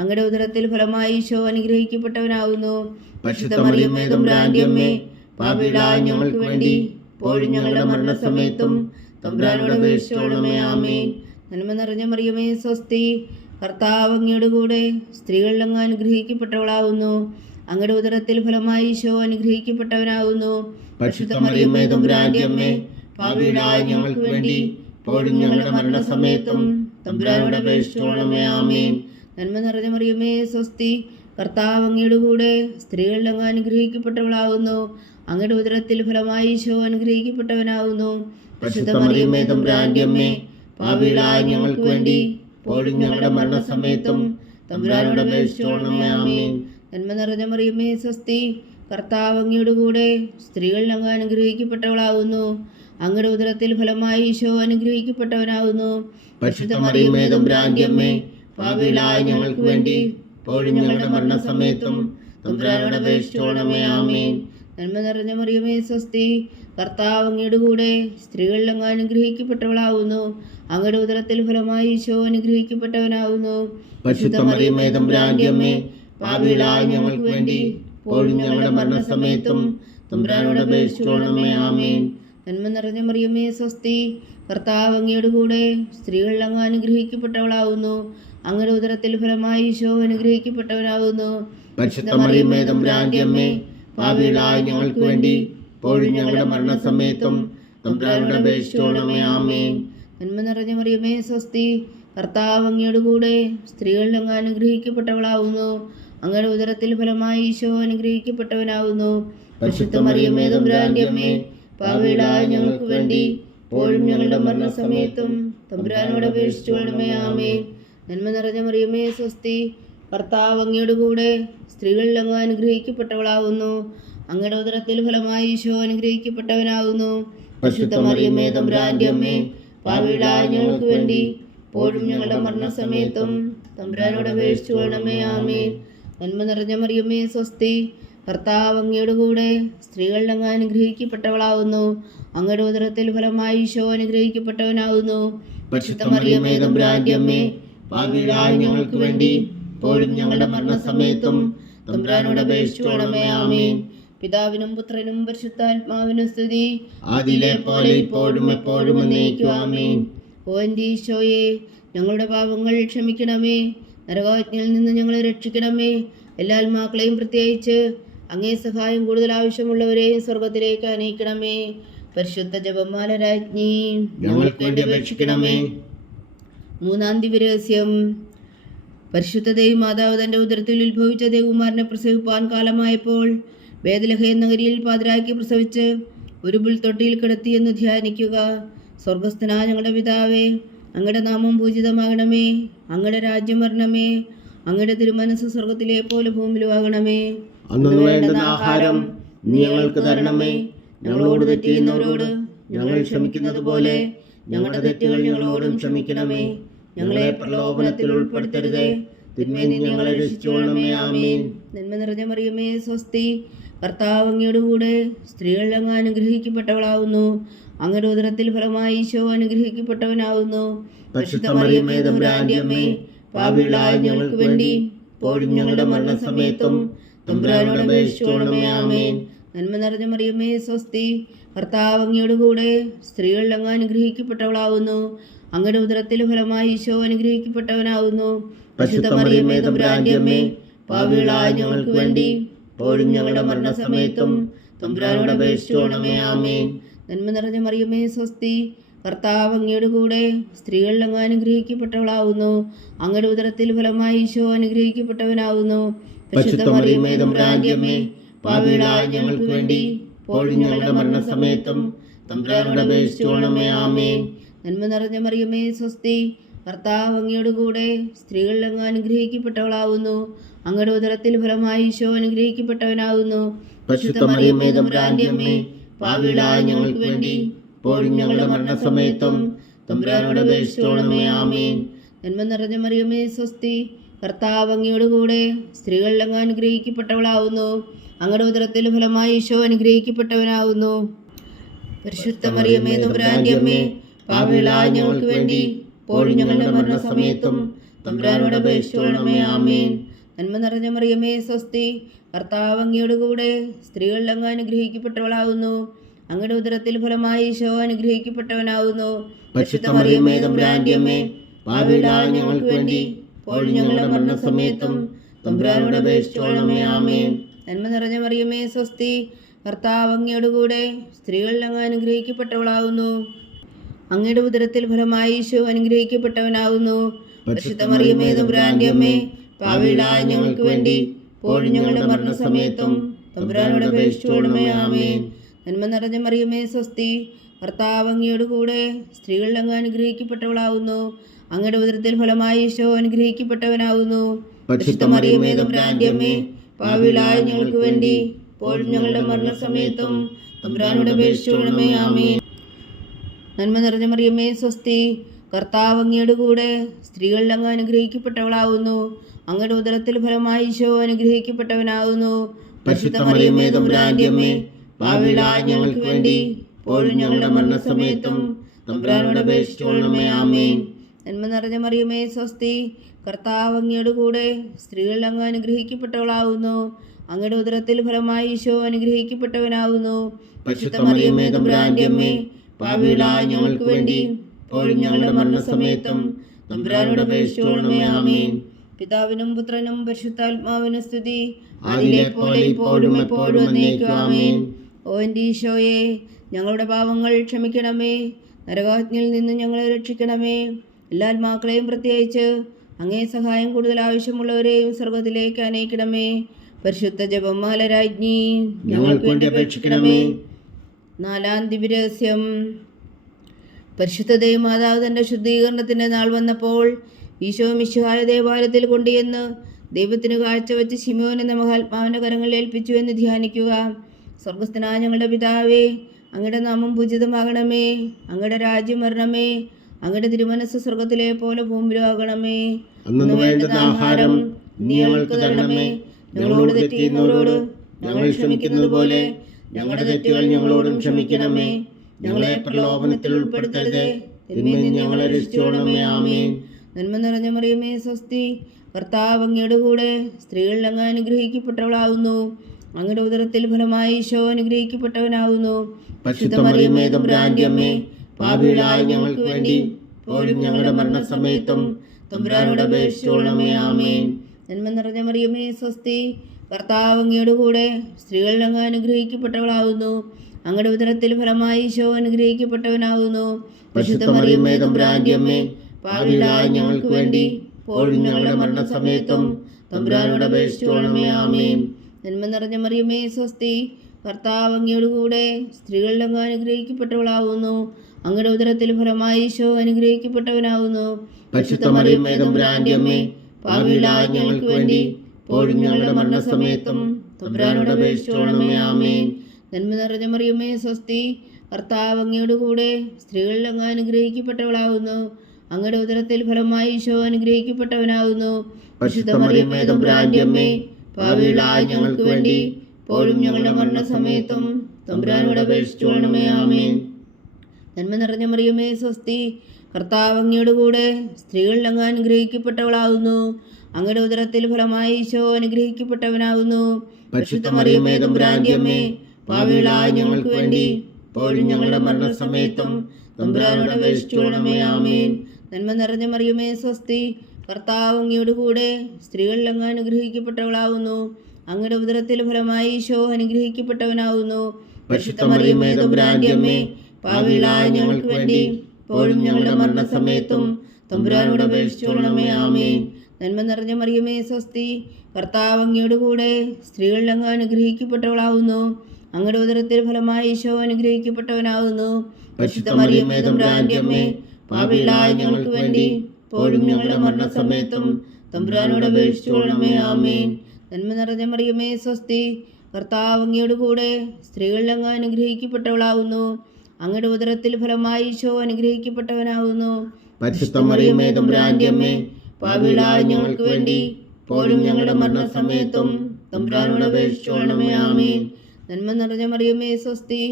അങ്ങയുടെ ഉദരത്തിൽ ഫലമായി ഈശോ അനുഗ്രഹിക്കപ്പെട്ടവനാവുന്നു. പരിശുദ്ധ മറിയമേ തമ്പുരാന്റെ അമ്മേ, പാപികളായ ഞങ്ങൾക്ക് വേണ്ടി ഇപ്പോഴും ഞങ്ങളുടെ മരണസമയത്തും തമ്പുരാനോട് അപേക്ഷിച്ചുകൊള്ളണമേ. ആമേൻ. നന്മ നിറഞ്ഞ മറിയമേ സ്വസ്തി, കർത്താവ് അങ്ങയുടെ കൂടെ സ്ത്രീകളിൽ അങ്ങ് അനുഗ്രഹിക്കപ്പെട്ടവളാവുന്നു. അങ്ങയുടെ ഉദരത്തിൽ ഫലമായി ഈശോ അനുഗ്രഹിക്കപ്പെട്ടവനാവുന്നു. പരിശുദ്ധ മറിയമേ തമ്പുരാന്റെ അമ്മേ, പാപികളായ ഞങ്ങൾക്ക് വേണ്ടി ഇപ്പോഴും ഞങ്ങളുടെ മരണസമയത്തും തമ്പുരാനോട് അപേക്ഷിച്ചുകൊള്ളണമേ. ആമേൻ. നന്മ നിറഞ്ഞ മറിയമേ സ്വസ്തി, കർത്താവ് അങ്ങയുടെ കൂടെ സ്ത്രീകളിൽ അങ്ങ് അനുഗ്രഹിക്കപ്പെട്ടവളാവുന്നു. അങ്ങയുടെ ഉദരത്തിൽ ഫലമായി ഈശോ അനുഗ്രഹിക്കപ്പെട്ടവനാവുന്നു. പരിശുദ്ധ മറിയമേ തമ്പുരാന്റെ അമ്മേ, പാപികളായ ഞങ്ങൾക്ക് വേണ്ടി ഇപ്പോഴും ഞങ്ങളുടെ മരണസമയത്തും തമ്പുരാനോട് അപേക്ഷിച്ചുകൊള്ളണമേ. ആമേൻ. നന്മ നിറഞ്ഞ മറിയമേ സ്വസ്തി, കർത്താവ് അങ്ങയുടെ കൂടെ സ്ത്രീകളിൽ അങ്ങ് അനുഗ്രഹിക്കപ്പെട്ടവളാവുന്നു. അങ്ങയുടെ ഉദരത്തിൽ ഫലമായി ഈശോ അനുഗ്രഹിക്കപ്പെട്ടവനാവുന്നു. പരിശുദ്ധ മറിയമേ തമ്പുരാന്റെ അമ്മേ, പാപികളായ ഞങ്ങൾക്ക് വേണ്ടി ഇപ്പോഴും ഞങ്ങളുടെ മരണസമയത്തും തമ്പുരാനോട് അപേക്ഷിച്ചുകൊള്ളണമേ. ആമേൻ. നന്മ നിറഞ്ഞ മറിയമേ സ്വസ്തി, കർത്താവ് അങ്ങയുടെ കൂടെ സ്ത്രീകളിൽ അങ്ങ് അനുഗ്രഹിക്കപ്പെട്ടവളാവുന്നു. അങ്ങയുടെ ഉദരത്തിൽ ഫലമായി ഈശോ അനുഗ്രഹിക്കപ്പെട്ടവനാവുന്നു. പരിശുദ്ധ മറിയമേ തമ്പുരാന്റെ അമ്മേ, പാപികളായ ഞങ്ങൾക്ക് വേണ്ടി ഇപ്പോഴും ഞങ്ങളുടെ മരണസമയത്തും തമ്പുരാനോട് അപേക്ഷിച്ചുകൊള്ളണമേ. ആമേൻ. നന്മ നിറഞ്ഞ മറിയമേ സ്വസ്തി, കർത്താവ് അങ്ങയുടെ കൂടെ സ്ത്രീകളിൽ അങ്ങ് അനുഗ്രഹിക്കപ്പെട്ടവളാവുന്നു. അങ്ങയുടെ ഉദരത്തിൽ ഫലമായി ഈശോ അനുഗ്രഹിക്കപ്പെട്ടവനാവുന്നു. പരിശുദ്ധ മറിയമേ തമ്പുരാന്റെ അമ്മേ, പാപികളായ ഞങ്ങൾക്ക് വേണ്ടി ഇപ്പോഴും ഞങ്ങളുടെ മരണസമയത്തും തമ്പുരാനോട് അപേക്ഷിച്ചുകൊള്ളണമേ. ആമേൻ. നന്മ നിറഞ്ഞ മറിയമേ സ്വസ്തി, കർത്താവ് അങ്ങയുടെ കൂടെ സ്ത്രീകളിൽ അങ്ങ് അനുഗ്രഹിക്കപ്പെട്ടവളാവുന്നു. അങ്ങയുടെ ഉദരത്തിൽ ഫലമായി ഈശോ അനുഗ്രഹിക്കപ്പെട്ടവനാകുന്നു. പരിശുദ്ധ മറിയമേ തമ്പുരാന്റെ അമ്മേ, പാപികളായ ഞങ്ങൾക്ക് വേണ്ടി ഇപ്പോഴും ഞങ്ങളുടെ മരണസമയത്തും തമ്പുരാനോട് അപേക്ഷിച്ചുകൊള്ളണമേ. ആമേൻ. നന്മ നിറഞ്ഞ മറിയമേ സ്വസ്തി, കർത്താവ് അങ്ങയുടെ കൂടെ സ്ത്രീകളിൽ അങ്ങ് അനുഗ്രഹിക്കപ്പെട്ടവളാകുന്നു. അങ്ങയുടെ ഉദരത്തിൽ ഫലമായി ഈശോ അനുഗ്രഹിക്കപ്പെട്ടവനാകുന്നു. പരിശുദ്ധ മറിയമേ തമ്പുരാന്റെ അമ്മേ, പാപികളായ ഞങ്ങൾക്ക് വേണ്ടി ഇപ്പോഴും ഞങ്ങളുടെ മരണസമയത്തും തമ്പുരാനോട് അപേക്ഷിച്ചുകൊള്ളണമേ. ആമേൻ. നന്മ നിറഞ്ഞ മറിയമേ സ്വസ്തി, കർത്താവ് അങ്ങയുടെ കൂടെ സ്ത്രീകളിൽ അങ്ങ് അനുഗ്രഹിക്കപ്പെട്ടവളാകുന്നു. അങ്ങയുടെ ഉദരത്തിൽ ഫലമായി ഈശോ അനുഗ്രഹിക്കപ്പെട്ടവനാകുന്നു. പരിശുദ്ധ മറിയമേ തമ്പുരാന്റെ അമ്മേ, പാപികളായ ഞങ്ങൾക്ക് വേണ്ടി ഇപ്പോഴും ഞങ്ങളുടെ മരണസമയത്തും തമ്പുരാനോട് അപേക്ഷിച്ചുകൊള്ളണമേ. ആമേൻ. പിതാവിനും പുത്രനും പരിശുദ്ധാത്മാവിനും സ്തുതി, ആദിയിലെ പോലെ ഇപ്പോഴും എപ്പോഴും എന്നേക്കും. ആമേൻ. ഓ എൻ്റെ ഈശോയെ, ഞങ്ങളുടെ പാപങ്ങൾ ക്ഷമിക്കണമേ, നരകാജ്ഞയിൽ നിന്ന് ഞങ്ങളെ രക്ഷിക്കണമേ. എല്ലാ ആത്മാക്കളെയും പ്രത്യേകിച്ച് അങ്ങേ സഹായം കൂടുതൽ ആവശ്യമുള്ളവരെയും സ്വർഗത്തിലേക്ക് അനയിക്കണമേ. പരിശുദ്ധ ജപമാല രാജ്ഞി, ഞങ്ങൾക്ക് വേണ്ടി അപേക്ഷിക്കണമേ. മൂന്നാം ദിവ്യരഹസ്യം. പരിശുദ്ധ ദേവമാതാവ് തൻ്റെ ഉദരത്തിൽ ഉത്ഭവിച്ച ദേവകുമാരനെ പ്രസവിപ്പാൻ കാലമായപ്പോൾ ബേത്ലഹേം നഗരിയിൽ പാതിരാക്കി പ്രസവിച്ച് ഒരു പുൽത്തൊട്ടിയിൽ കിടത്തിയെന്ന് ധ്യാനിക്കുക. സ്വർഗസ്ഥനായ ഞങ്ങളുടെ പിതാവേ, അങ്ങയുടെ നാമം പൂജിതമാകണമേ, അങ്ങയുടെ രാജ്യം വരണമേ, അങ്ങയുടെ തിരുമനസ് സ്വർഗത്തിലെ പോലെ ഭൂമിയിലുമാകണമേ. അന്നു വേണ്ടുന്ന ആഹാരം നീ ഞങ്ങൾക്ക് തരണമേ. ഞങ്ങളോട് തെറ്റ് ചെയ്യുന്നവരോട് ഞങ്ങൾ ക്ഷമിക്കുന്നത് പോലെ ഞങ്ങളുടെ തെറ്റുകൾ ഞങ്ങളോടും ക്ഷമിക്കണമേ. ഞങ്ങളെ പ്രലോഭനത്തിൽ ഉൾപ്പെടുത്തരുതേ, തിന്മയിൽ നിന്ന് ഞങ്ങളെ രക്ഷിച്ചുകൊള്ളണമേ. ആമേൻ. നന്മ നിറഞ്ഞ മറിയമേ സ്വസ്തി, കർത്താവ് അങ്ങയുടെ കൂടെ സ്ത്രീകളിൽ അങ്ങ് അനുഗ്രഹിക്കപ്പെട്ടവളാകുന്നു. അങ്ങയുടെ ഉദരത്തിൽ ഫലമായി ഈശോ അനുഗ്രഹിക്കപ്പെട്ടവനാകുന്നു. പരിശുദ്ധ മറിയമേ തമ്പുരാന്റെ അമ്മേ, പാപികളായ ഞങ്ങൾക്ക് വേണ്ടി ഇപ്പോഴും ഞങ്ങളുടെ മരണസമയത്തും തമ്പുരാനോട് അപേക്ഷിച്ചുകൊള്ളണമേ. ആമേൻ. നന്മ നിറഞ്ഞ മറിയമേ സ്വസ്തി, കർത്താവ് അങ്ങയുടെ കൂടെ സ്ത്രീകളിൽ അങ്ങ് അനുഗ്രഹിക്കപ്പെട്ടവളാകുന്നു. അങ്ങയുടെ ഉദരത്തിൽ ഫലമായി ഈശോ അനുഗ്രഹിക്കപ്പെട്ടവനാകുന്നു. പരിശുദ്ധ മറിയമേ തമ്പുരാന്റെ അമ്മേ, പാപികളായ ഞങ്ങൾക്ക് വേണ്ടി ഇപ്പോഴും ഞങ്ങളുടെ മരണസമയത്തും തമ്പുരാനോട് അപേക്ഷിച്ചുകൊള്ളണമേ. ആമേൻ. നന്മ നിറഞ്ഞ മറിയമേ സ്വസ്തി, കർത്താവ് അങ്ങയുടെ കൂടെ സ്ത്രീകളിൽ അങ്ങ് അനുഗ്രഹിക്കപ്പെട്ടവളാകുന്നു. അങ്ങയുടെ ഉദരത്തിൽ ഫലമായി ഈശോ അനുഗ്രഹിക്കപ്പെട്ടവനാകുന്നു. പരിശുദ്ധ മറിയമേ തമ്പുരാന്റെ അമ്മേ, പാപികളായ ഞങ്ങൾക്ക് വേണ്ടി ഇപ്പോഴും ഞങ്ങളുടെ മരണസമയത്തും തമ്പുരാനോട് അപേക്ഷിച്ചുകൊള്ളണമേ. ആമേൻ. നന്മ നിറഞ്ഞ മറിയമേ സ്വസ്തി, കർത്താവ് അങ്ങയുടെ കൂടെ സ്ത്രീകളിൽ അങ്ങ് അനുഗ്രഹിക്കപ്പെട്ടവളാകുന്നു. അങ്ങയുടെ ഉദരത്തിൽ ഫലമായി ഈശോ അനുഗ്രഹിക്കപ്പെട്ടവനാകുന്നു. പരിശുദ്ധ മറിയമേ തമ്പുരാന്റെ അമ്മേ, പാപികളായ ഞങ്ങൾക്ക് വേണ്ടി ഇപ്പോഴും ഞങ്ങളുടെ മരണസമയത്തും തമ്പുരാനോട് അപേക്ഷിച്ചുകൊള്ളണമേ. ആമേൻ. നന്മ നിറഞ്ഞ മറിയമേ സ്വസ്തി, കർത്താവ് അങ്ങയുടെ കൂടെ സ്ത്രീകളിൽ അങ്ങ് അനുഗ്രഹിക്കപ്പെട്ടവളാകുന്നു. അങ്ങയുടെ ഉദരത്തിൽ ഫലമായി ഈശോ അനുഗ്രഹിക്കപ്പെട്ടവനാകുന്നു. പരിശുദ്ധ മറിയമേ തമ്പുരാന്റെ അമ്മേ, പാപികളായ ഞങ്ങൾക്ക് വേണ്ടി ഇപ്പോഴും ഞങ്ങളുടെ മരണസമയത്തും തമ്പുരാനോട് അപേക്ഷിച്ചുകൊള്ളണമേ. ആമേൻ. നന്മ നിറഞ്ഞ മറിയമേ സ്വസ്തി, കർത്താവ് അങ്ങയുടെ കൂടെ സ്ത്രീകളിൽ അങ്ങ് അനുഗ്രഹിക്കപ്പെട്ടവളാകുന്നു. അങ്ങയുടെ ഉദരത്തിൽ ഫലമായി ഈശോ അനുഗ്രഹിക്കപ്പെട്ടവനാകുന്നു. പരിശുദ്ധ മറിയമേ തമ്പുരാന്റെ അമ്മേ, പാപികളായ ഞങ്ങൾക്ക് വേണ്ടി ഇപ്പോഴും ഞങ്ങളുടെ മരണസമയത്തും തമ്പുരാനോട് അപേക്ഷിച്ചുകൊള്ളണമേ. ആമേൻ. നന്മ നിറഞ്ഞ മറിയമേ സ്വസ്തി, കർത്താവ് അങ്ങയുടെ കൂടെ സ്ത്രീകളിൽ അങ്ങ് അനുഗ്രഹിക്കപ്പെട്ടവളാകുന്നു. അങ്ങയുടെ ഉദരത്തിൽ ഫലമായി ഈശോ അനുഗ്രഹിക്കപ്പെട്ടവനാകുന്നു. പരിശുദ്ധ മറിയമേ തമ്പുരാന്റെ അമ്മേ, പാപികളായ ഞങ്ങൾക്ക് വേണ്ടി ഇപ്പോഴും ഞങ്ങളുടെ മരണസമയത്തും തമ്പുരാനോട് അപേക്ഷിച്ചുകൊള്ളണമേ. ആമേൻ. നന്മ നിറഞ്ഞ മറിയമേ സ്വസ്തി, കർത്താവ് അങ്ങയുടെ കൂടെ സ്ത്രീകളിൽ അങ്ങ് അനുഗ്രഹിക്കപ്പെട്ടവളാകുന്നു. അങ്ങയുടെ ഉദരത്തിൽ ഫലമായി ഈശോ അനുഗ്രഹിക്കപ്പെട്ടവനാകുന്നു. പരിശുദ്ധ മറിയമേ തമ്പുരാന്റെ അമ്മേ, പാപികളായ ഞങ്ങൾക്ക് വേണ്ടി ഇപ്പോഴും ഞങ്ങളുടെ മരണസമയത്തും തമ്പുരാനോട് അപേക്ഷിച്ചുകൊള്ളണമേ. ആമേൻ. നന്മ നിറഞ്ഞ മറിയമേ സ്വസ്തി, കർത്താവ് അങ്ങയുടെ കൂടെ സ്ത്രീകളിൽ അങ്ങ് അനുഗ്രഹിക്കപ്പെട്ടവളാകുന്നു. അങ്ങയുടെ ഉദരത്തിൽ ഫലമായി ഈശോ അനുഗ്രഹിക്കപ്പെട്ടവനാകുന്നു. പരിശുദ്ധ മറിയമേ തമ്പുരാന്റെ അമ്മേ, പാപികളായ ഞങ്ങൾക്ക് വേണ്ടി ഇപ്പോഴും ഞങ്ങളുടെ മരണസമയത്തും തമ്പുരാനോട് അപേക്ഷിച്ചുകൊള്ളണമേ. ആമേൻ. നന്മ നിറഞ്ഞ മറിയമേ സ്വസ്തി, കർത്താവ് അങ്ങയുടെ കൂടെ സ്ത്രീകളിൽ അങ്ങ് അനുഗ്രഹിക്കപ്പെട്ടവളാകുന്നു. അങ്ങയുടെ ഉദരത്തിൽ ഫലമായി ഈശോ അനുഗ്രഹിക്കപ്പെട്ടവനാകുന്നു. പരിശുദ്ധ മറിയമേ തമ്പുരാന്റെ അമ്മേ, പാപികളായ ഞങ്ങൾക്ക് വേണ്ടി ഇപ്പോഴും ഞങ്ങളുടെ മരണസമയത്തും തമ്പുരാനോട് അപേക്ഷിച്ചുകൊള്ളണമേ. ആമേൻ. പിതാവിനും പുത്രനും പരിശുദ്ധാത്മാവിനും സ്തുതി, ആദിയിലെ പോലെ ഇപ്പോഴും എപ്പോഴും എന്നേക്കും. ആമേൻ. ഓ എൻ്റെ ഈശോയെ, ഞങ്ങളുടെ പാപങ്ങൾ ക്ഷമിക്കണമേ, നരകാജ്ഞയിൽ നിന്ന് ഞങ്ങളെ രക്ഷിക്കണമേ. എല്ലാ ആത്മാക്കളെയും പ്രത്യേകിച്ച് അങ്ങേ സഹായം കൂടുതൽ ആവശ്യമുള്ളവരെയും സ്വർഗത്തിലേക്ക് അനയിക്കണമേ. പരിശുദ്ധ ജപമാല രാജ്ഞി, ഞങ്ങൾക്ക് വേണ്ടി അപേക്ഷിക്കണമേ. 4-ാം ദിവ്യരഹസ്യം. പരിശുദ്ധ ദൈവമാതാവ് തൻ്റെ ശുദ്ധീകരണത്തിൻ്റെ നാൾ വന്നപ്പോൾ ഈശോ മിശിഹായ ദേവാലയത്തിൽ കൊണ്ടുചെന്ന് ദൈവത്തിന് കാഴ്ചവെച്ച് ശിമോൻ എന്ന മഹാത്മാവിൻ്റെ കരങ്ങളിൽ ഏൽപ്പിച്ചു എന്ന് ധ്യാനിക്കുക. സ്വർഗസ്ഥനായ ഞങ്ങളുടെ പിതാവേ, അങ്ങയുടെ നാമം പൂജിതമാകണമേ. അങ്ങയുടെ രാജ്യം വരണമേ. അങ്ങയുടെ തിരുമനസ്സ് സ്വർഗത്തിലെ പോലെ ഭൂമിയിലും ആകണമേ. അന്നു വേണ്ടുന്ന ആഹാരം നീ ഞങ്ങൾക്ക് തരണമേ. ഞങ്ങളോട് തെറ്റ് ചെയ്യുന്നവരോട് ഞങ്ങൾ ക്ഷമിക്കുന്നത് പോലെ ഞങ്ങളുടെ തെറ്റുകൾ ഞങ്ങളോടും ക്ഷമിക്കണമേ. ഞങ്ങളെ പ്രലോഭനത്തിൽ ഉൾപ്പെടുത്തരുതേ, തിന്മയിൽ നിന്ന് ഞങ്ങളെ രക്ഷിച്ചോളണമേ. ആമേൻ. നന്മ നിറഞ്ഞ മറിയമേ, സ്വസ്തി. കർത്താവ് അങ്ങയുടെ കൂടെ സ്ത്രീകളിൽ അങ്ങ് അനുഗ്രഹിക്കപ്പെട്ടവളാകുന്നു. അങ്ങയുടെ ഉദരത്തിൽ ഫലമായി ഈശോ അനുഗ്രഹിക്കപ്പെട്ടവനാകുന്നു. പരിശുദ്ധ മറിയമേ, തമ്പുരാന്റെ അമ്മേ, പാപികളായ ഞങ്ങൾക്ക് വേണ്ടി ഇപ്പോഴും ഞങ്ങളുടെ മരണസമയത്തും തമ്പുരാനോട് അപേക്ഷിച്ചോളണമേ. ആമേൻ. നന്മ നിറഞ്ഞ മറിയമേ, സ്വസ്തി. കർത്താവ് അങ്ങയുടെ കൂടെ സ്ത്രീകളിൽ അങ്ങ് അനുഗ്രഹിക്കപ്പെട്ടവളാകുന്നു. അങ്ങയുടെ ഉദരത്തിൽ ഫലമായി ഈശോ അനുഗ്രഹിക്കപ്പെട്ടവനാകുന്നു. പരിശുദ്ധ മറിയമേ, തമ്പുരാന്റെ അമ്മേ, പാപികളായ ഞങ്ങൾക്ക് വേണ്ടി ഇപ്പോഴും ഞങ്ങളുടെ മരണസമയത്തും തമ്പുരാനോട് അപേക്ഷിച്ചോളണമേ. ആമേൻ. നന്മ നിറഞ്ഞ മറിയമേ, സ്വസ്തി. കർത്താവ് അങ്ങയുടെ കൂടെ സ്ത്രീകളിൽ അങ്ങ് അനുഗ്രഹിക്കപ്പെട്ടവളാകുന്നു. അങ്ങയുടെ ഉദരത്തിൽ ഫലമായി ഈശോ അനുഗ്രഹിക്കപ്പെട്ടവനാകുന്നു. പരിശുദ്ധ മറിയമേ, തമ്പുരാന്റെ അമ്മേ, പാപികളായ ഞങ്ങൾക്ക് വേണ്ടി ഇപ്പോഴും ഞങ്ങളുടെ മരണസമയത്തും തമ്പുരാനോട് അപേക്ഷിച്ചോളണമേ. ആമേൻ. നന്മ നിറഞ്ഞ മറിയമേ, സ്വസ്തി. കർത്താവ് അങ്ങയുടെ കൂടെ സ്ത്രീകളിൽ അങ്ങ് അനുഗ്രഹിക്കപ്പെട്ടവളാകുന്നു. അങ്ങയുടെ ഉദരത്തിൽ ഫലമായി ഈശോ അനുഗ്രഹിക്കപ്പെട്ടവനാകുന്നു. പരിശുദ്ധ മറിയമേ, തമ്പുരാന്റെ അമ്മേ, പാപികളായ ഞങ്ങൾക്ക് വേണ്ടി ഇപ്പോഴും ഞങ്ങളുടെ മരണസമയത്തും തമ്പുരാനോട് അപേക്ഷിച്ചോളണമേ. ആമേൻ. നന്മ നിറഞ്ഞ മറിയമേ, സ്വസ്തി. കർത്താവ് അങ്ങയുടെ കൂടെ സ്ത്രീകളിൽ അങ്ങ് അനുഗ്രഹിക്കപ്പെട്ടവളാകുന്നു. അങ്ങയുടെ ഉദരത്തിൽ ഫലമായി ഈശോ അനുഗ്രഹിക്കപ്പെട്ടവനാകുന്നു. പരിശുദ്ധ മറിയമേ, തമ്പുരാന്റെ അമ്മേ, പാപികളായ ഞങ്ങൾക്ക് വേണ്ടി ഇപ്പോഴും ഞങ്ങളുടെ മരണസമയത്തും തമ്പുരാനോട് അപേക്ഷിച്ചോളണമേ. ആമേൻ. നന്മ നിറഞ്ഞ മറിയമേ, സ്വസ്തി. കർത്താവ് അങ്ങയുടെ കൂടെ സ്ത്രീകളിൽ അങ്ങ് അനുഗ്രഹിക്കപ്പെട്ടവളാകുന്നു. അങ്ങയുടെ ഉദരത്തിൽ ഫലമായി ഈശോ അനുഗ്രഹിക്കപ്പെട്ടവനാകുന്നു. പരിശുദ്ധ മറിയമേ, തമ്പുരാന്റെ അമ്മേ, പാപികളായ ഞങ്ങൾക്ക് വേണ്ടി ഇപ്പോഴും ഞങ്ങളുടെ മരണസമയത്തും തമ്പുരാനോട് അപേക്ഷിച്ചോളണമേ. ആമേൻ. നന്മ നിറഞ്ഞ മറിയമേ, സ്വസ്തി. കർത്താവ് അങ്ങയുടെ കൂടെ സ്ത്രീകളിൽ അങ്ങ് അനുഗ്രഹിക്കപ്പെട്ടവളാകുന്നു. അങ്ങയുടെ ഉദരത്തിൽ ഫലമായി ഈശോ അനുഗ്രഹിക്കപ്പെട്ടവനാകുന്നു. പരിശുദ്ധ മറിയമേ, തമ്പുരാന്റെ അമ്മേ, പാപികളായ ഞങ്ങൾക്ക് വേണ്ടി ഇപ്പോഴും ഞങ്ങളുടെ മരണസമയത്തും തമ്പുരാനോട് അപേക്ഷിച്ചോളണമേ. ആമേൻ. നന്മ നിറഞ്ഞ മറിയമേ, സ്വസ്തി. കർത്താവ് അങ്ങയുടെ കൂടെ സ്ത്രീകളിൽ അങ്ങ് അനുഗ്രഹിക്കപ്പെട്ടവളാകുന്നു. അങ്ങയുടെ ഉദരത്തിൽ ഫലമായി ഈശോ അനുഗ്രഹിക്കപ്പെട്ടവനാകുന്നു. പരിശുദ്ധ മറിയമേ, തമ്പുരാന്റെ അമ്മേ, പാപികളായ ഞങ്ങൾക്ക് വേണ്ടി ഇപ്പോഴും ഞങ്ങളുടെ മരണസമയത്തും തമ്പുരാനോട് അപേക്ഷിച്ചോളണമേ. ആമേൻ. നന്മ നിറഞ്ഞ മറിയമേ, സ്വസ്തി.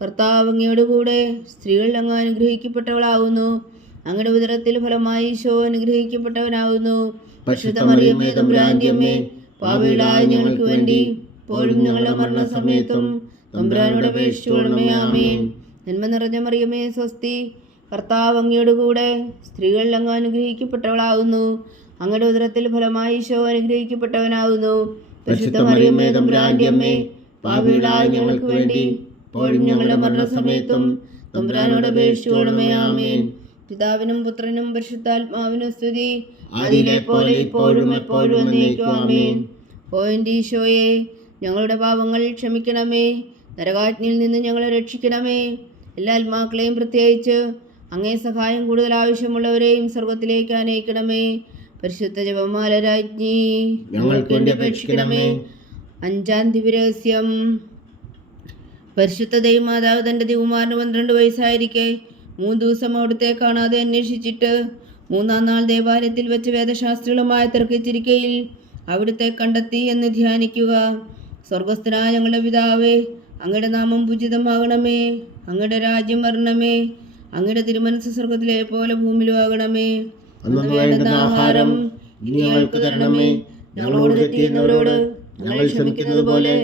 കർത്താവ് അങ്ങയുടെ കൂടെ സ്ത്രീകളിൽ അങ്ങ് അനുഗ്രഹിക്കപ്പെട്ടവളാകുന്നു. അങ്ങയുടെ ഉദരത്തിൽ ഫലമായി ഈശോ അനുഗ്രഹിക്കപ്പെട്ടവനാകുന്നു. പരിശുദ്ധ മറിയമേ, തമ്പുരാന്റെ അമ്മേ, പാപികളായ ഞങ്ങൾക്ക് വേണ്ടി ഇപ്പോഴും ഞങ്ങളുടെ മരണസമയത്തും തമ്പുരാനോട് അപേക്ഷിച്ചോളണമേ. ആമേൻ. നന്മ നിറഞ്ഞ മറിയമേ, സ്വസ്തി. കർത്താവ് അങ്ങയുടെ കൂടെ സ്ത്രീകളിൽ അങ്ങ് അനുഗ്രഹിക്കപ്പെട്ടവളാകുന്നു. അങ്ങയുടെ ഉദരത്തിൽ ഫലമായി ഈശോ അനുഗ്രഹിക്കപ്പെട്ടവനാകുന്നു. പരിശുദ്ധ മറിയമേ, തമ്പുരാന്റെ അമ്മേ, പാപികളായ ഞങ്ങൾക്ക് വേണ്ടി ഇപ്പോഴും ഞങ്ങളുടെ മരണസമയത്തും തമ്പുരാനോട് അപേക്ഷിച്ചോളണമേ. ആമേൻ. പിതാവിനും പുത്രനും പരിശുദ്ധാത്മാവിനും സ്തുതി. അതിലെ പോലെ ഇപ്പോഴും എപ്പോഴും എന്നേക്കും. ആമേൻ. ഓ എൻ്റെ ഈശോയെ, ഞങ്ങളുടെ പാപങ്ങൾ ക്ഷമിക്കണമേ. നരകാജ്ഞയിൽ നിന്ന് ഞങ്ങളെ രക്ഷിക്കണമേ. എല്ലാ ആത്മാക്കളെയും പ്രത്യേകിച്ച് അങ്ങേ സഹായം കൂടുതൽ ആവശ്യമുള്ളവരെയും സ്വർഗത്തിലേക്ക് അനയിക്കണമേ. പരിശുദ്ധ ജപമാല രാജ്ഞി, ഞങ്ങൾക്ക് വേണ്ടി അപേക്ഷിക്കണമേ. 5-ാം ദിവ്യരഹസ്യം. പരിശുദ്ധ ദൈവമാതാവ് തൻ്റെ ദിവകുമാരന് 12 വയസ്സായിരിക്കെ 3 ദിവസം അവിടുത്തെ കാണാതെ അന്വേഷിച്ചിട്ട് 3-ാം നാൾ ദേവാലയത്തിൽ വെച്ച് വേദശാസ്ത്രികളുമായി തർക്കിച്ചിരിക്കയിൽ അവിടുത്തെ കണ്ടെത്തി എന്ന് ധ്യാനിക്കുക. സ്വർഗസ്ഥനായ ഞങ്ങളുടെ പിതാവേ, അങ്ങയുടെ നാമം പൂജിതമാകണമേ. അങ്ങയുടെ രാജ്യം വരണമേ. അങ്ങയുടെ തിരുമനസ്സ് സ്വർഗത്തിലെ പോലെ ഭൂമിയിലും ആകണമേ. അന്നു വേണ്ടുന്ന ആഹാരം ഇനി ഞങ്ങൾക്ക് തരണമേ. ഞങ്ങളോട് തെറ്റ് ചെയ്യുന്നവരോട് ഞങ്ങൾ ക്ഷമിക്കുന്നത് പോലെ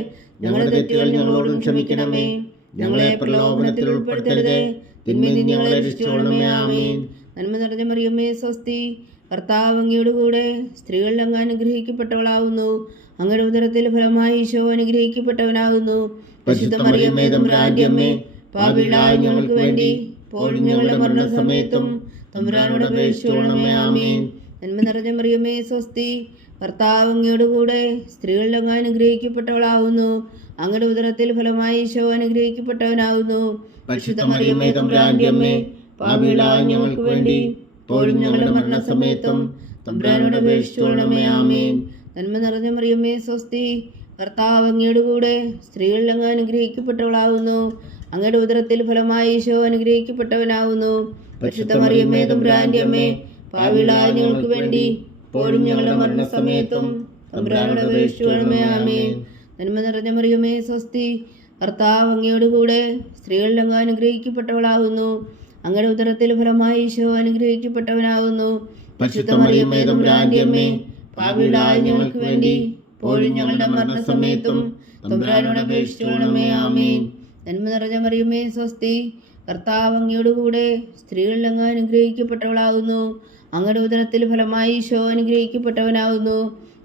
ഞങ്ങളുടെ തെറ്റുകൾ ഞങ്ങളോടും ക്ഷമിക്കണമേ. ഞങ്ങളെ പ്രലോഭനത്തിൽ ഉൾപ്പെടുത്തരുതേ, തിന്മയിൽ നിന്ന് ഞങ്ങളെ രക്ഷിച്ചോളണമേ. ആമേൻ. നന്മ നിറഞ്ഞ മറിയമേ, സ്വസ്തി. കർത്താവ് അങ്ങയുടെ കൂടെ സ്ത്രീകളിൽ അങ്ങ് അനുഗ്രഹിക്കപ്പെട്ടവളാകുന്നു. അങ്ങയുടെ ഉദരത്തിൽ ഫലമായി ഈശോ അനുഗ്രഹിക്കപ്പെട്ടവനാകുന്നു. പരിശുദ്ധ മറിയമേ, തമ്പുരാന്റെ അമ്മേ, പാപികളായ ഞങ്ങൾക്ക് വേണ്ടി ഇപ്പോഴും ഞങ്ങളുടെ മരണസമയത്തും തമ്പുരാനോട് അപേക്ഷിച്ചോളണമേ. ആമേൻ. നന്മ നിറഞ്ഞ മറിയമേ സ്വസ്തി, കർത്താവ് അങ്ങയോടുകൂടെ സ്ത്രീകളിൽ അങ്ങ് അനുഗ്രഹിക്കപ്പെട്ടവളാവുന്നു. അങ്ങയുടെ ഉദരത്തിൽ ഫലമായി ഈശോ അനുഗ്രഹിക്കപ്പെട്ടവനാവുന്നു. പരിശുദ്ധ മറിയമേ തമ്പുരാന്റെ അമ്മേ, പാപികളായ ഞങ്ങൾക്ക് വേണ്ടി ഇപ്പോഴും ഞങ്ങളുടെ മരണസമയത്തും തമ്പുരാനോട് അപേക്ഷിച്ചുകൊള്ളണമേ. ആമേൻ. നന്മ നിറഞ്ഞ മറിയമേ സ്വസ്തി, കർത്താവ് അങ്ങയോടുകൂടെ സ്ത്രീകളിൽ അങ്ങ് അനുഗ്രഹിക്കപ്പെട്ടവളാവുന്നു. അങ്ങയുടെ ഉദരത്തിൽ ഫലമായി ഈശോ അനുഗ്രഹിക്കപ്പെട്ടവനാവുന്നു. പരിശുദ്ധ മറിയമേ തമ്പുരാന്റെ അമ്മേ, പാപികളായ ഞങ്ങൾക്ക് വേണ്ടി ഇപ്പോഴും ഞങ്ങളുടെ മരണസമയത്തും തമ്പുരാനോട് അപേക്ഷിച്ചുകൊള്ളണമേ. ആമേൻ. നന്മ നിറഞ്ഞ മറിയമേ സ്വസ്തി, കർത്താവ് അങ്ങയോടുകൂടെ സ്ത്രീകളിൽ അങ്ങ് അനുഗ്രഹിക്കപ്പെട്ടവളാവുന്നു. അങ്ങയുടെ ഉദരത്തിൽ ഫലമായി ഈശോ അനുഗ്രഹിക്കപ്പെട്ടവനാവുന്നു. പരിശുദ്ധ മറിയമേ തമ്പുരാന്റെ അമ്മേ, പാപികളായ ഞങ്ങൾക്ക് വേണ്ടി ഇപ്പോഴും ഞങ്ങളുടെ മരണസമയത്തും തമ്പുരാനോട് അപേക്ഷിച്ചുകൊള്ളണമേ. ആമേൻ. നന്മ നിറഞ്ഞ മറിയമേ സ്വസ്തി, കർത്താവ് അങ്ങയോടുകൂടെ സ്ത്രീകളിൽ അങ്ങ് അനുഗ്രഹിക്കപ്പെട്ടവളാവുന്നു. അങ്ങയുടെ ഉദരത്തിൽ ഫലമായി ഈശോ അനുഗ്രഹിക്കപ്പെട്ടവനാവുന്നു.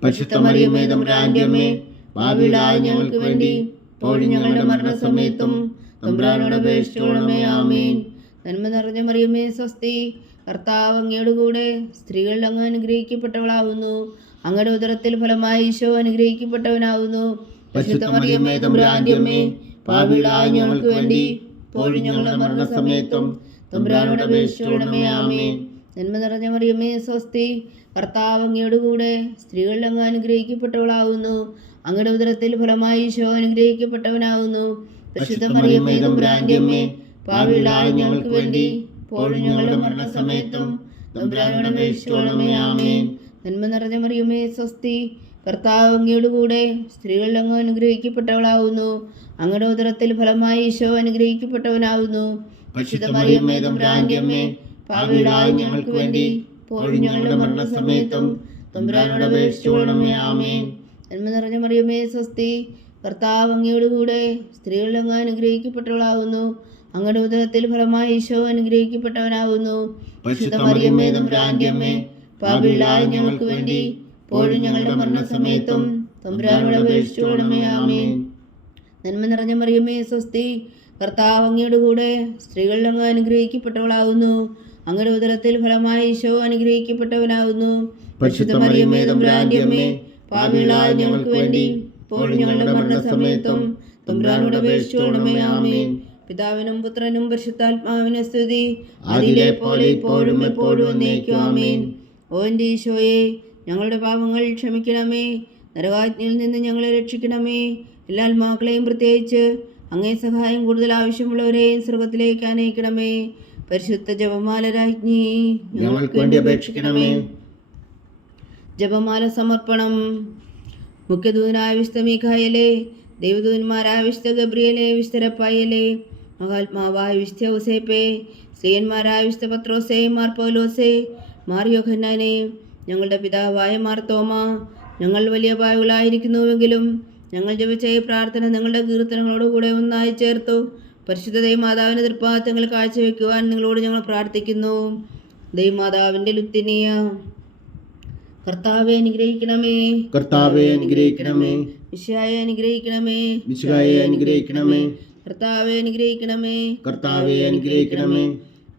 പരിശുദ്ധ മറിയമേ തമ്പുരാന്റെ അമ്മേ, പാപികളായ ഞങ്ങൾക്ക് വേണ്ടി ഇപ്പോഴും ഞങ്ങളുടെ മരണസമയത്തും തമ്പുരാനോട് അപേക്ഷിച്ചുകൊള്ളണമേ. ആമേൻ. നന്മ നിറഞ്ഞ മറിയമേ സ്വസ്തി, കർത്താവ് അങ്ങയോടുകൂടെ സ്ത്രീകളിൽ അങ്ങ് അനുഗ്രഹിക്കപ്പെട്ടവളാവുന്നു. അങ്ങയുടെ ഉദരത്തിൽ ഫലമായി ഈശോ അനുഗ്രഹിക്കപ്പെട്ടവനാവുന്നു. പരിശുദ്ധ മറിയമേ തമ്പുരാന്റെ അമ്മേ, പാപികളായ ഞങ്ങൾക്ക് വേണ്ടി ഇപ്പോഴും ഞങ്ങളുടെ മരണസമയത്തും തമ്പുരാനോട് അപേക്ഷിച്ചുകൊള്ളണമേ. ആമേൻ. നന്മ നിറഞ്ഞ മറിയമേ സ്വസ്തി, കർത്താവ് അങ്ങയോടുകൂടെ സ്ത്രീകളിൽ അങ്ങ് അനുഗ്രഹിക്കപ്പെട്ടവളാവുന്നു. അങ്ങയുടെ ഉദരത്തിൽ ഫലമായി ഈശോ അനുഗ്രഹിക്കപ്പെട്ടവനാവുന്നു. പരിശുദ്ധ മറിയമേ തമ്പുരാന്റെ അമ്മേ, പാപികളായ ഞങ്ങൾക്ക് വേണ്ടി ഇപ്പോഴും ഞങ്ങളുടെ മരണസമയത്തും തമ്പുരാനോട് അപേക്ഷിച്ചുകൊള്ളണമേ. ആമേൻ. നന്മ നിറഞ്ഞ മറിയമേ സ്വസ്തി, കർത്താവ് അങ്ങയോടുകൂടെ സ്ത്രീകളിൽ അങ്ങ് അനുഗ്രഹിക്കപ്പെട്ടവളാവുന്നു. അങ്ങയുടെ ഉദരത്തിൽ ഫലമായി ഈശോ അനുഗ്രഹിക്കപ്പെട്ടവനാവുന്നു. പരിശുദ്ധ മറിയമേ തമ്പുരാന്റെ അമ്മേ, പാപികളായ ഞങ്ങൾക്ക് വേണ്ടി ഇപ്പോഴും ഞങ്ങളുടെ മരണസമയത്തും തമ്പുരാനോട് അപേക്ഷിച്ചുകൊള്ളണമേ. ആമേൻ. നന്മ നിറഞ്ഞ മറിയമേ സ്വസ്തി, കർത്താവ് അങ്ങയോടുകൂടെ സ്ത്രീകളിൽ അങ്ങ് അനുഗ്രഹിക്കപ്പെട്ടവളാവുന്നു. അങ്ങയുടെ ഉദരത്തിൽ ഫലമായി ഈശോ അനുഗ്രഹിക്കപ്പെട്ടവനാവുന്നു. പരിശുദ്ധ മറിയമേ തമ്പുരാന്റെ അമ്മേ, പാപികളായ ഞങ്ങൾക്ക് വേണ്ടി ഇപ്പോഴും ഞങ്ങളുടെ മരണസമയത്തും തമ്പുരാനോട് അപേക്ഷിച്ചുകൊള്ളണമേ. ആമേൻ. നന്മ നിറഞ്ഞ മറിയമേ സ്വസ്തി, കർത്താവ് അങ്ങയോടുകൂടെ സ്ത്രീകളിൽ അങ്ങ് അനുഗ്രഹിക്കപ്പെട്ടവളാവുന്നു. അങ്ങയുടെ ഉദരത്തിൽ ഫലമായി ഈശോ അനുഗ്രഹിക്കപ്പെട്ടവനാവുന്നു. പരിശുദ്ധ മറിയമേ തമ്പുരാന്റെ അമ്മേ, പാപികളായ ഞങ്ങൾക്ക് വേണ്ടി ഇപ്പോഴും ഞങ്ങളുടെ മരണസമയത്തും തമ്പുരാനോട് അപേക്ഷിച്ചുകൊള്ളണമേ. ആമേൻ. പിതാവിനും പുത്രനും പരിശുദ്ധാത്മാവിനും സ്തുതി, അതിലെ പോലെ ഇപ്പോഴും എപ്പോഴും എന്നേക്കും. ആമേൻ. ഓ എൻ്റെ ഈശോയെ, ഞങ്ങളുടെ പാപങ്ങൾ ക്ഷമിക്കണമേ. നരകാജ്ഞയിൽ നിന്ന് ഞങ്ങളെ രക്ഷിക്കണമേ. എല്ലാ ആത്മാക്കളെയും പ്രത്യേകിച്ച് അങ്ങേ സഹായം കൂടുതൽ ആവശ്യമുള്ളവരെയും സ്വർഗത്തിലേക്ക് അനയിക്കണമേ. പരിശുദ്ധ ജപമാല രാജ്ഞി, ഞങ്ങൾക്ക് വേണ്ടി അപേക്ഷിക്കണമേ. ജപമാല സമർപ്പണം. മുഖ്യദൂതനായ വിശുദ്ധ മീഖായേലേ, ദൈവദൂതന്മാരായ വിശുദ്ധ ഗബ്രിയേലേ, വിശുദ്ധ റഫായേലേ, മഹാത്മാവായ വിശുദ്ധ ഔസേപ്പേ, സ്ത്രീയന്മാരായ വിശുദ്ധ പത്രോസേ, മാർ പൗലോസേ, മാർ യോഹന്നാനേ, ഞങ്ങളുടെ പിതാവായ മാർ തോമ, ഞങ്ങൾ വലിയ പാപികളായിരിക്കുന്നുവെങ്കിലും ഞങ്ങൾ ജപിച്ച ഈ പ്രാർത്ഥന നിങ്ങളുടെ കീർത്തനങ്ങളോടുകൂടെ ഒന്നായി ചേർത്തു പരിശുദ്ധ ദൈവമാതാവിൻ്റെ തൃപ്പാദങ്ങൾ കാഴ്ചവെക്കുവാൻ നിങ്ങളോട് ഞങ്ങൾ പ്രാർത്ഥിക്കുന്നു. ദൈവമാതാവിൻ്റെ ലുത്തിനിയ, കർത്താവെ അനുഗ്രഹിക്കണമേ. കർത്താവെ അനുഗ്രഹിക്കണമേ. മിശിഹായെ അനുഗ്രഹിക്കണമേ. മിശിഹായെ അനുഗ്രഹിക്കണമേ. കർത്താവെ അനുഗ്രഹിക്കണമേ. കർത്താവെ അനുഗ്രഹിക്കണമേ.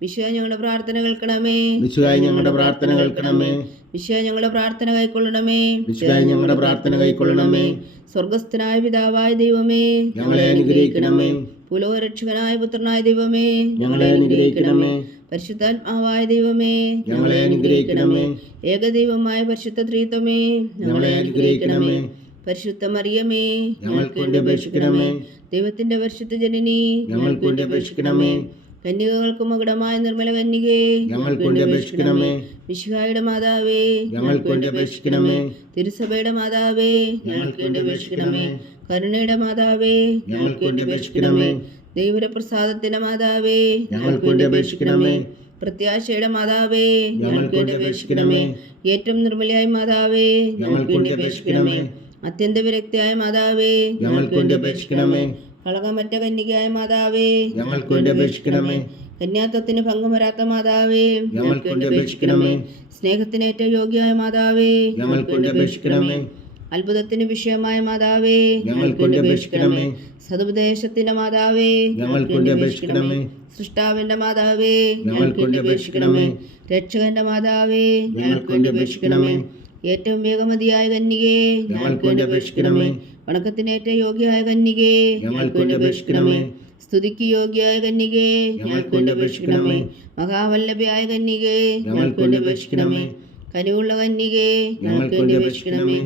മിശിഹാ ഞങ്ങളുടെ പ്രാർത്ഥന കേൾക്കണമേ. മിശിഹായെ ഞങ്ങളുടെ പ്രാർത്ഥന കേൾക്കണമേ. മിശിഹാ ഞങ്ങളുടെ പ്രാർത്ഥന കൈക്കൊള്ളണമേ. മിശിഹായെ ഞങ്ങളുടെ പ്രാർത്ഥന കൈക്കൊള്ളണമേ. സ്വർഗസ്ഥനായ പിതാവായ ദൈവമേ, ഞങ്ങളെ അനുഗ്രഹിക്കണമേ. പുലോരക്ഷകനായ പുത്രനായ ദൈവമേ, ഞങ്ങളെ അനുഗ്രഹിക്കണമേ. പരിശുദ്ധാത്മാവായ ദൈവമേ, ഞങ്ങളെ അനുഗ്രഹിക്കണമേ. ഏകദൈവമായ പരിശുദ്ധ ത്രിത്വമേ, ഞങ്ങളെ അനുഗ്രഹിക്കണമേ. പരിശുദ്ധ മറിയമേ, ഞങ്ങൾക്ക് വേണ്ടി അപേക്ഷിക്കണമേ. ദൈവത്തിന്റെ പരിശുദ്ധ ജനനി, ഞങ്ങൾക്ക് വേണ്ടി അപേക്ഷിക്കണമേ. കന്യകകൾക്ക് മകുടമായ നിർമ്മല കന്യകേ, ഞങ്ങൾക്ക് വേണ്ടി അപേക്ഷിക്കണമേ. മിശിഹായുടെ മാതാവേ, ഞങ്ങൾക്ക് വേണ്ടി അപേക്ഷിക്കണമേ. തിരുസഭയുടെ മാതാവേ, ഞങ്ങൾക്ക് വേണ്ടി അപേക്ഷിക്കണമേ. കരുണയുടെ മാതാവേ, ഞങ്ങൾക്ക് വേണ്ടി അപേക്ഷിക്കണമേ. ദൈവപ്രസാദത്തിന്റെ മാതാവേ, ഞങ്ങൾക്ക് വേണ്ടി അപേക്ഷിക്കണമേ. പ്രത്യാശയുടെ മാതാവേ, ഞങ്ങൾക്ക് വേണ്ടി അപേക്ഷിക്കണമേ. ഏറ്റവും നിർമ്മലയായ മാതാവേ, ഞങ്ങൾക്ക് വേണ്ടി അപേക്ഷിക്കണമേ. അത്യന്ത വിരക്തിയായ മാതാവേ, ഞങ്ങൾക്ക് വേണ്ടി അപേക്ഷിക്കണമേ. കളങ്കമറ്റ കന്യകയായ മാതാവേ, ഞങ്ങൾക്ക് വേണ്ടി അപേക്ഷിക്കണമേ. കന്യാത്വത്തിന് ഭംഗം വരാത്ത മാതാവേ, ഞങ്ങൾക്ക് വേണ്ടി അപേക്ഷിക്കണമേ. സ്നേഹത്തിന് ഏറ്റവും യോഗ്യമായ മാതാവേ, ഞങ്ങൾക്ക് വേണ്ടി അപേക്ഷിക്കണമേ. അത്ഭുതത്തിന് വിഷയമായ മാതാവേ, ഞങ്ങൾക്ക് വേണ്ടി അപേക്ഷിക്കണമേ. സതുപദേശത്തിന്റെ മാതാവേ, ഞങ്ങൾക്ക് വേണ്ടി അപേക്ഷിക്കണമേ. സൃഷ്ടാവിന്റെ മാതാവേ, ഞങ്ങൾക്ക് വേണ്ടി അപേക്ഷിക്കണമേ. രക്ഷകന്റെ മാതാവേ, ഞങ്ങൾക്ക് വേണ്ടി അപേക്ഷിക്കണമേ. ഏറ്റവും വേഗമതിയായ കന്യകേ, ഞങ്ങൾക്ക് വേണ്ടി അപേക്ഷിക്കണമേ. വണക്കത്തിനേറ്റ യോഗ്യയായ കന്യകേ, ഞങ്ങൾക്ക് വേണ്ടി അപേക്ഷിക്കണമേ. സ്തുതിക്ക് യോഗ്യയായ കന്യകേ, ഞങ്ങൾക്ക് വേണ്ടി അപേക്ഷിക്കണമേ. മഹാവല്ലഭയായ കന്യകേ, ഞങ്ങൾക്ക് വേണ്ടി അപേക്ഷിക്കണമേ. കനിവുള്ള കന്യകേ, ഞങ്ങൾക്ക് വേണ്ടി അപേക്ഷിക്കണമേ.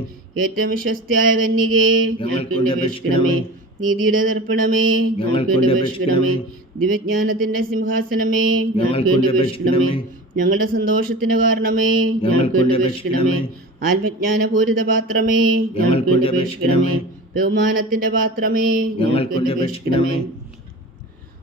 ഏറ്റവും വിശ്വസ്തയായ കന്യകേ, ഞങ്ങൾക്ക് വേണ്ടി അപേക്ഷിക്കണമേ. നീതിയുടെ ദർപ്പണമേ, ഞങ്ങൾക്ക് വേണ്ടി അപേക്ഷിക്കണമേ. ദിവ്യജ്ഞാനത്തിന്റെ സിംഹാസനമേ, ഞങ്ങൾക്ക് വേണ്ടി അപേക്ഷിക്കണമേ. ഞങ്ങളുടെ സന്തോഷത്തിന് കാരണമേ, ഞങ്ങൾക്ക് വേണ്ടി അപേക്ഷിക്കണമേ. ആത്മജ്ഞാനപൂരിത പാത്രമേ, ഞങ്ങൾക്ക് വേണ്ടി അപേക്ഷിക്കണമേ. ബഹുമാനത്തിന്റെ പാത്രമേ, ഞങ്ങൾക്ക് വേണ്ടി അപേക്ഷിക്കണമേ.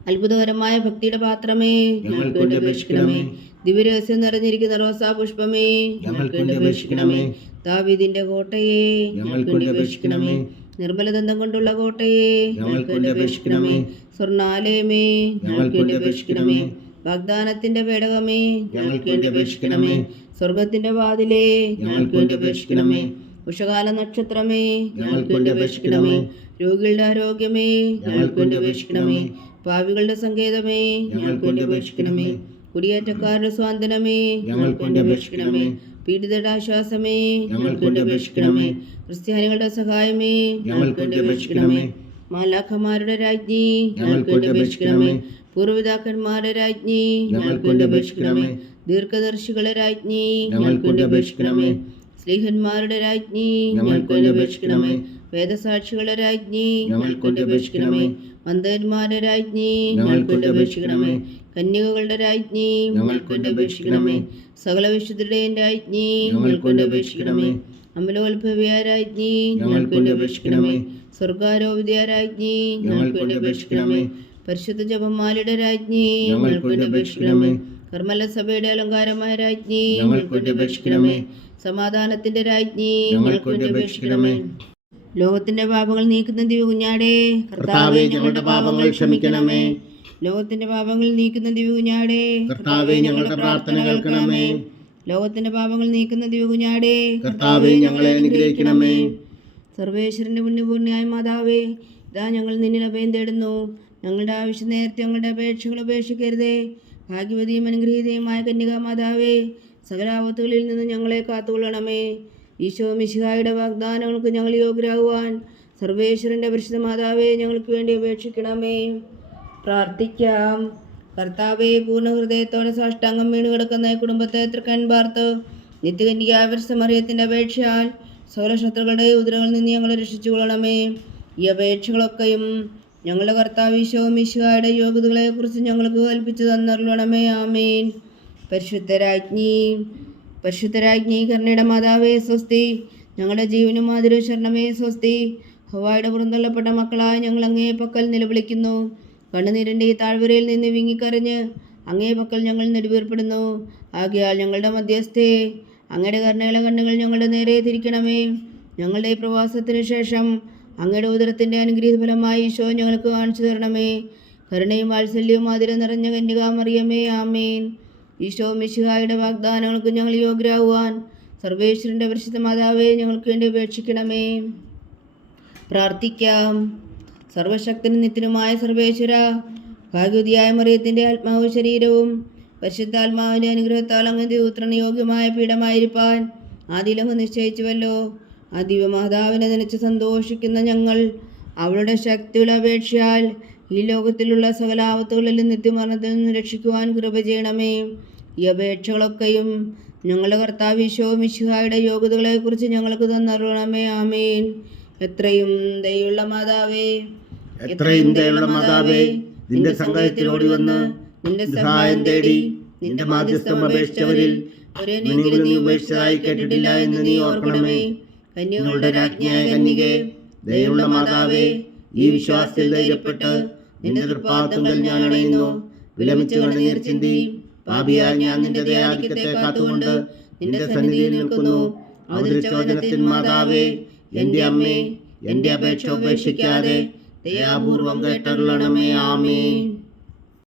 അത്ഭുതകരമായ ഭക്തിയുടെ പാത്രമേ, ഞങ്ങൾക്ക് വേണ്ടി അപേക്ഷിക്കണമേ. ദിവ്യരഹസ്യം നിറഞ്ഞിരിക്കുന്ന റോസാ പുഷ്പമേ, ഞങ്ങൾക്ക് വേണ്ടി അപേക്ഷിക്കണമേ. ദാവീദിന്റെ കോട്ടയെ, ഞങ്ങൾക്ക് വേണ്ടി അപേക്ഷിക്കണമേ. നിർമ്മലദന്തം കൊണ്ടുള്ള കോട്ടയെ, ഞങ്ങൾക്ക് വേണ്ടി അപേക്ഷിക്കണമേ. സ്വർണാലയമേ, ഞങ്ങൾക്ക് വേണ്ടി അപേക്ഷിക്കണമേ. വാഗ്ദാനത്തിന്റെ പേടകമേ, ഞങ്ങൾക്ക് വേണ്ടി അപേക്ഷിക്കണമേ. സ്വർഗത്തിന്റെ വാതിലേ, ഞങ്ങൾക്ക് വേണ്ടി അപേക്ഷിക്കണമേ. ഉഷകാല നക്ഷത്രമേ, ഞങ്ങൾക്ക് വേണ്ടി അപേക്ഷിക്കണമേ. രോഗികളുടെ ആരോഗ്യമേ, ഞങ്ങൾക്ക് വേണ്ടി അപേക്ഷിക്കണമേ. പാപികളുടെ സങ്കേതമേ, ഞങ്ങൾക്ക് വേണ്ടി അപേക്ഷിക്കണമേ. കുടിയേറ്റക്കാരുടെ സ്വാതന്ത്ര്യമേ, ഞങ്ങൾക്ക് വേണ്ടി അപേക്ഷിക്കണമേ. പീഡിതരുടെ ആശ്വാസമേ, ഞങ്ങൾക്ക് വേണ്ടി അപേക്ഷിക്കണമേ. ക്രിസ്ത്യാനികളുടെ സഹായമേ, ഞങ്ങൾക്ക് വേണ്ടി അപേക്ഷിക്കണമേ. മാലാഖമാരുടെ രാജ്ഞി, ഞങ്ങൾക്ക് വേണ്ടി അപേക്ഷിക്കണമേ. പൂർവ്വപിതാക്കന്മാരുടെ രാജ്ഞി, ഞങ്ങൾക്ക് വേണ്ടി അപേക്ഷിക്കണമേ. ദീർഘദർശികളുടെ രാജ്ഞി, ഞങ്ങൾക്ക് വേണ്ടി അപേക്ഷിക്കണമേ. സ്ലീഹന്മാരുടെ രാജ്ഞി, ഞങ്ങൾക്ക് വേണ്ടി അപേക്ഷിക്കണമേ. വേദസാക്ഷികളുടെ രാജ്ഞി, ഞങ്ങൾക്ക് വേണ്ടി അപേക്ഷിക്കണമേ. മന്ദന്മാരുടെ രാജ്ഞി, ഞങ്ങൾക്ക് വേണ്ടി അപേക്ഷിക്കണമേ. കന്യകകളുടെ രാജ്ഞി, ഞങ്ങൾക്ക് വേണ്ടി അപേക്ഷിക്കണമേ. സകല വിശുദ്ധരുടെയും രാജ്ഞി, ഞങ്ങൾക്ക് വേണ്ടി അപേക്ഷിക്കണമേ. അമലോത്ഭവിയ രാജ്ഞി, ഞങ്ങൾക്ക് വേണ്ടി അപേക്ഷിക്കണമേ. സ്വർഗാരോപിത രാജ്ഞി, ഞങ്ങൾക്ക് വേണ്ടി അപേക്ഷിക്കണമേ. പരിശുദ്ധ ജപമാലയുടെ രാജ്ഞി, ഞങ്ങൾക്ക് വേണ്ടി അപേക്ഷിക്കണമേ. കർമ്മല സഭയുടെ അലങ്കാരമായ രാജ്ഞി, ഞങ്ങൾക്ക് വേണ്ടി അപേക്ഷിക്കണമേ. സമാധാനത്തിന്റെ രാജ്ഞി, ഞങ്ങൾക്ക് വേണ്ടി അപേക്ഷിക്കണമേ. ലോകത്തിന്റെ പാപങ്ങൾ നീക്കുന്ന ദിവ്യകുഞ്ഞാടേ, കർത്താവേ, ഞങ്ങളുടെ പാപങ്ങൾ ക്ഷമിക്കണമേ. ലോകത്തിന്റെ പാപങ്ങൾ നീക്കുന്ന ദിവ്യകുഞ്ഞാടേ, കർത്താവേ, ഞങ്ങളുടെ പ്രാർത്ഥന കേൾക്കണമേ. ലോകത്തിന്റെ പാപങ്ങൾ നീക്കുന്ന ദിവ്യകുഞ്ഞാടേ, കർത്താവേ, ഞങ്ങളെ അനുഗ്രഹിക്കണമേ. സർവേശ്വരന്റെ പുണ്യപൂർണ്ണയായ മാതാവേ, ഇതാ ഞങ്ങൾ നിന്നിൽ അഭയം തേടുന്നു. ഞങ്ങളുടെ ആവശ്യം നേരത്തെ ഞങ്ങളുടെ അപേക്ഷകൾ ഉപേക്ഷിക്കരുതേ. ഭാഗ്യവതിയും അനുഗ്രഹീതയുമായ കന്യകാ മാതാവേ, സകല ആപത്തുകളിൽ നിന്ന് ഞങ്ങളെ കാത്തുകൊള്ളണമേ. ഈശോ മിശിഹായുടെ വാഗ്ദാനങ്ങൾക്ക് ഞങ്ങൾ യോഗ്യരാകുവാൻ സർവേശ്വരന്റെ പരിശുദ്ധ മാതാവേ, ഞങ്ങൾക്ക് വേണ്ടി അപേക്ഷിക്കണമേ. പ്രാർത്ഥിക്കാം. കർത്താവെ, പൂർണ്ണ ഹൃദയത്തോടെ സാഷ്ടാംഗം വീണ് കിടക്കുന്ന ഈ കുടുംബത്തെ തൃക്കൺ പാർത്ത് നിത്യകന്യകായ പരിശുദ്ധ മറിയത്തിന്റെ അപേക്ഷയാൽ സകല ശത്രുക്കളുടെ ഉദരങ്ങളിൽ നിന്ന് ഞങ്ങളെ രക്ഷിച്ചു കൊള്ളണമേ. ഈ അപേക്ഷകളൊക്കെയും ഞങ്ങളുടെ കർത്താവ് ഈശോ മിശിഹായുടെ യോഗ്യതകളെക്കുറിച്ച് ഞങ്ങൾക്ക് കൽപ്പിച്ചു തന്നരുളണമേ. ആമേൻ. പരിശുദ്ധരാജ്ഞി കരുണയുടെ മാതാവേ സ്വസ്തി. ഞങ്ങളുടെ ജീവനും മാതിരി ശരണമേ സ്വസ്തി. ഹവ്വായുടെ പുറന്തള്ളപ്പെട്ട മക്കളായ ഞങ്ങൾ അങ്ങേ പക്കൽ നിലവിളിക്കുന്നു. കണ്ണുനീരിൻ്റെ ഈ താഴ്വരയിൽ നിന്ന് വിങ്ങിക്കരഞ്ഞ് അങ്ങേ പക്കൽ ഞങ്ങൾ നെടുവീർപ്പെടുന്നു. ആകയാൽ ഞങ്ങളുടെ മധ്യസ്ഥേ, അങ്ങയുടെ കരുണയുള്ള കണ്ണുകൾ ഞങ്ങളുടെ നേരെ തിരിക്കണമേ. ഞങ്ങളുടെ ഈ പ്രവാസത്തിന് ശേഷം അങ്ങയുടെ ഉദരത്തിൻ്റെ അനുഗ്രഹീത ഫലമായി ഈശോ ഞങ്ങൾക്ക് കാണിച്ചു തരണമേ. കരുണയും വാത്സല്യവും ആതിരം നിറഞ്ഞ കന്യകാ മറിയമേ, ആമേൻ. ഈശോ മിശിഹായുടെ വാഗ്ദാനങ്ങൾക്ക് ഞങ്ങൾ യോഗ്യരാകുവാൻ സർവേശ്വരൻ്റെ പരിശുദ്ധ മാതാവേ, ഞങ്ങൾക്ക് വേണ്ടി അപേക്ഷിക്കണമേ. പ്രാർത്ഥിക്കാം. സർവശക്തനും നിത്യനുമായ സർവേശ്വര, ഭാഗ്യവതിയായ മറിയത്തിൻ്റെ ആത്മാവും ശരീരവും പരിശുദ്ധാത്മാവിൻ്റെ അനുഗ്രഹത്താൽ അങ്ങ് ഉത്രന് യോഗ്യമായ പീഠമായിരിക്കാൻ ആദിലഹു നിശ്ചയിച്ചുവല്ലോ. ആ ദിവ്യമാതാവിനെ നനച്ച് സന്തോഷിക്കുന്ന ഞങ്ങൾ അവളുടെ ശക്തിയുടെ അപേക്ഷയാൽ ഈ ലോകത്തിലുള്ള സകല ആപത്തുകളിലും നിത്യമരണത്തിൽ നിന്ന് രക്ഷിക്കുവാൻ കൃപ ചെയ്യണമേ. ഈ അപേക്ഷകളൊക്കെയും ഞങ്ങളുടെ കർത്താവ് ഈശോ മിശിഹായുടെ യോഗ്യതകളെക്കുറിച്ച് ഞങ്ങൾക്ക് തന്നരുളണമേ. ആമേൻ. എത്രയും ദയുള്ള മാതാവേ, നിന്റെ സങ്കേതത്തിലോടി വന്ന് നിന്റെ സഹായം തേടി നിന്റെ മാധ്യസ്ഥം അപേക്ഷിച്ചവരിൽ ഒരെങ്കിലും നീ ഉപേക്ഷിച്ചതായി കേട്ടിട്ടില്ല എന്ന് നീ ഓർക്കണമേ. കന്യകളുടെ രാജ്ഞിയായ കന്യകേ, ദയുള്ള മാതാവേ, ഈ വിശ്വാസത്തിൽ ധൈര്യപ്പെട്ട് നിന്റെ തൃപ്പാദങ്ങളിൽ ഞാൻ അണയുന്നു. വിലമിച്ച് കണ്ണുനീർ ചിന്തി പാപിയായ ഞാൻ നിന്റെ ദയാധിക്യത്തെ കാത്തുകൊണ്ട് നിന്റെ സന്നിധിയിൽ നിൽക്കുന്നു. അവതരിച്ചോദനത്തിൻ മാതാവേ, എൻ്റെ അമ്മേ, എൻ്റെ അപേക്ഷ ഉപേക്ഷിക്കാതെ ദയാപൂർവം കേട്ടരുളണമേ. ആമേൻ.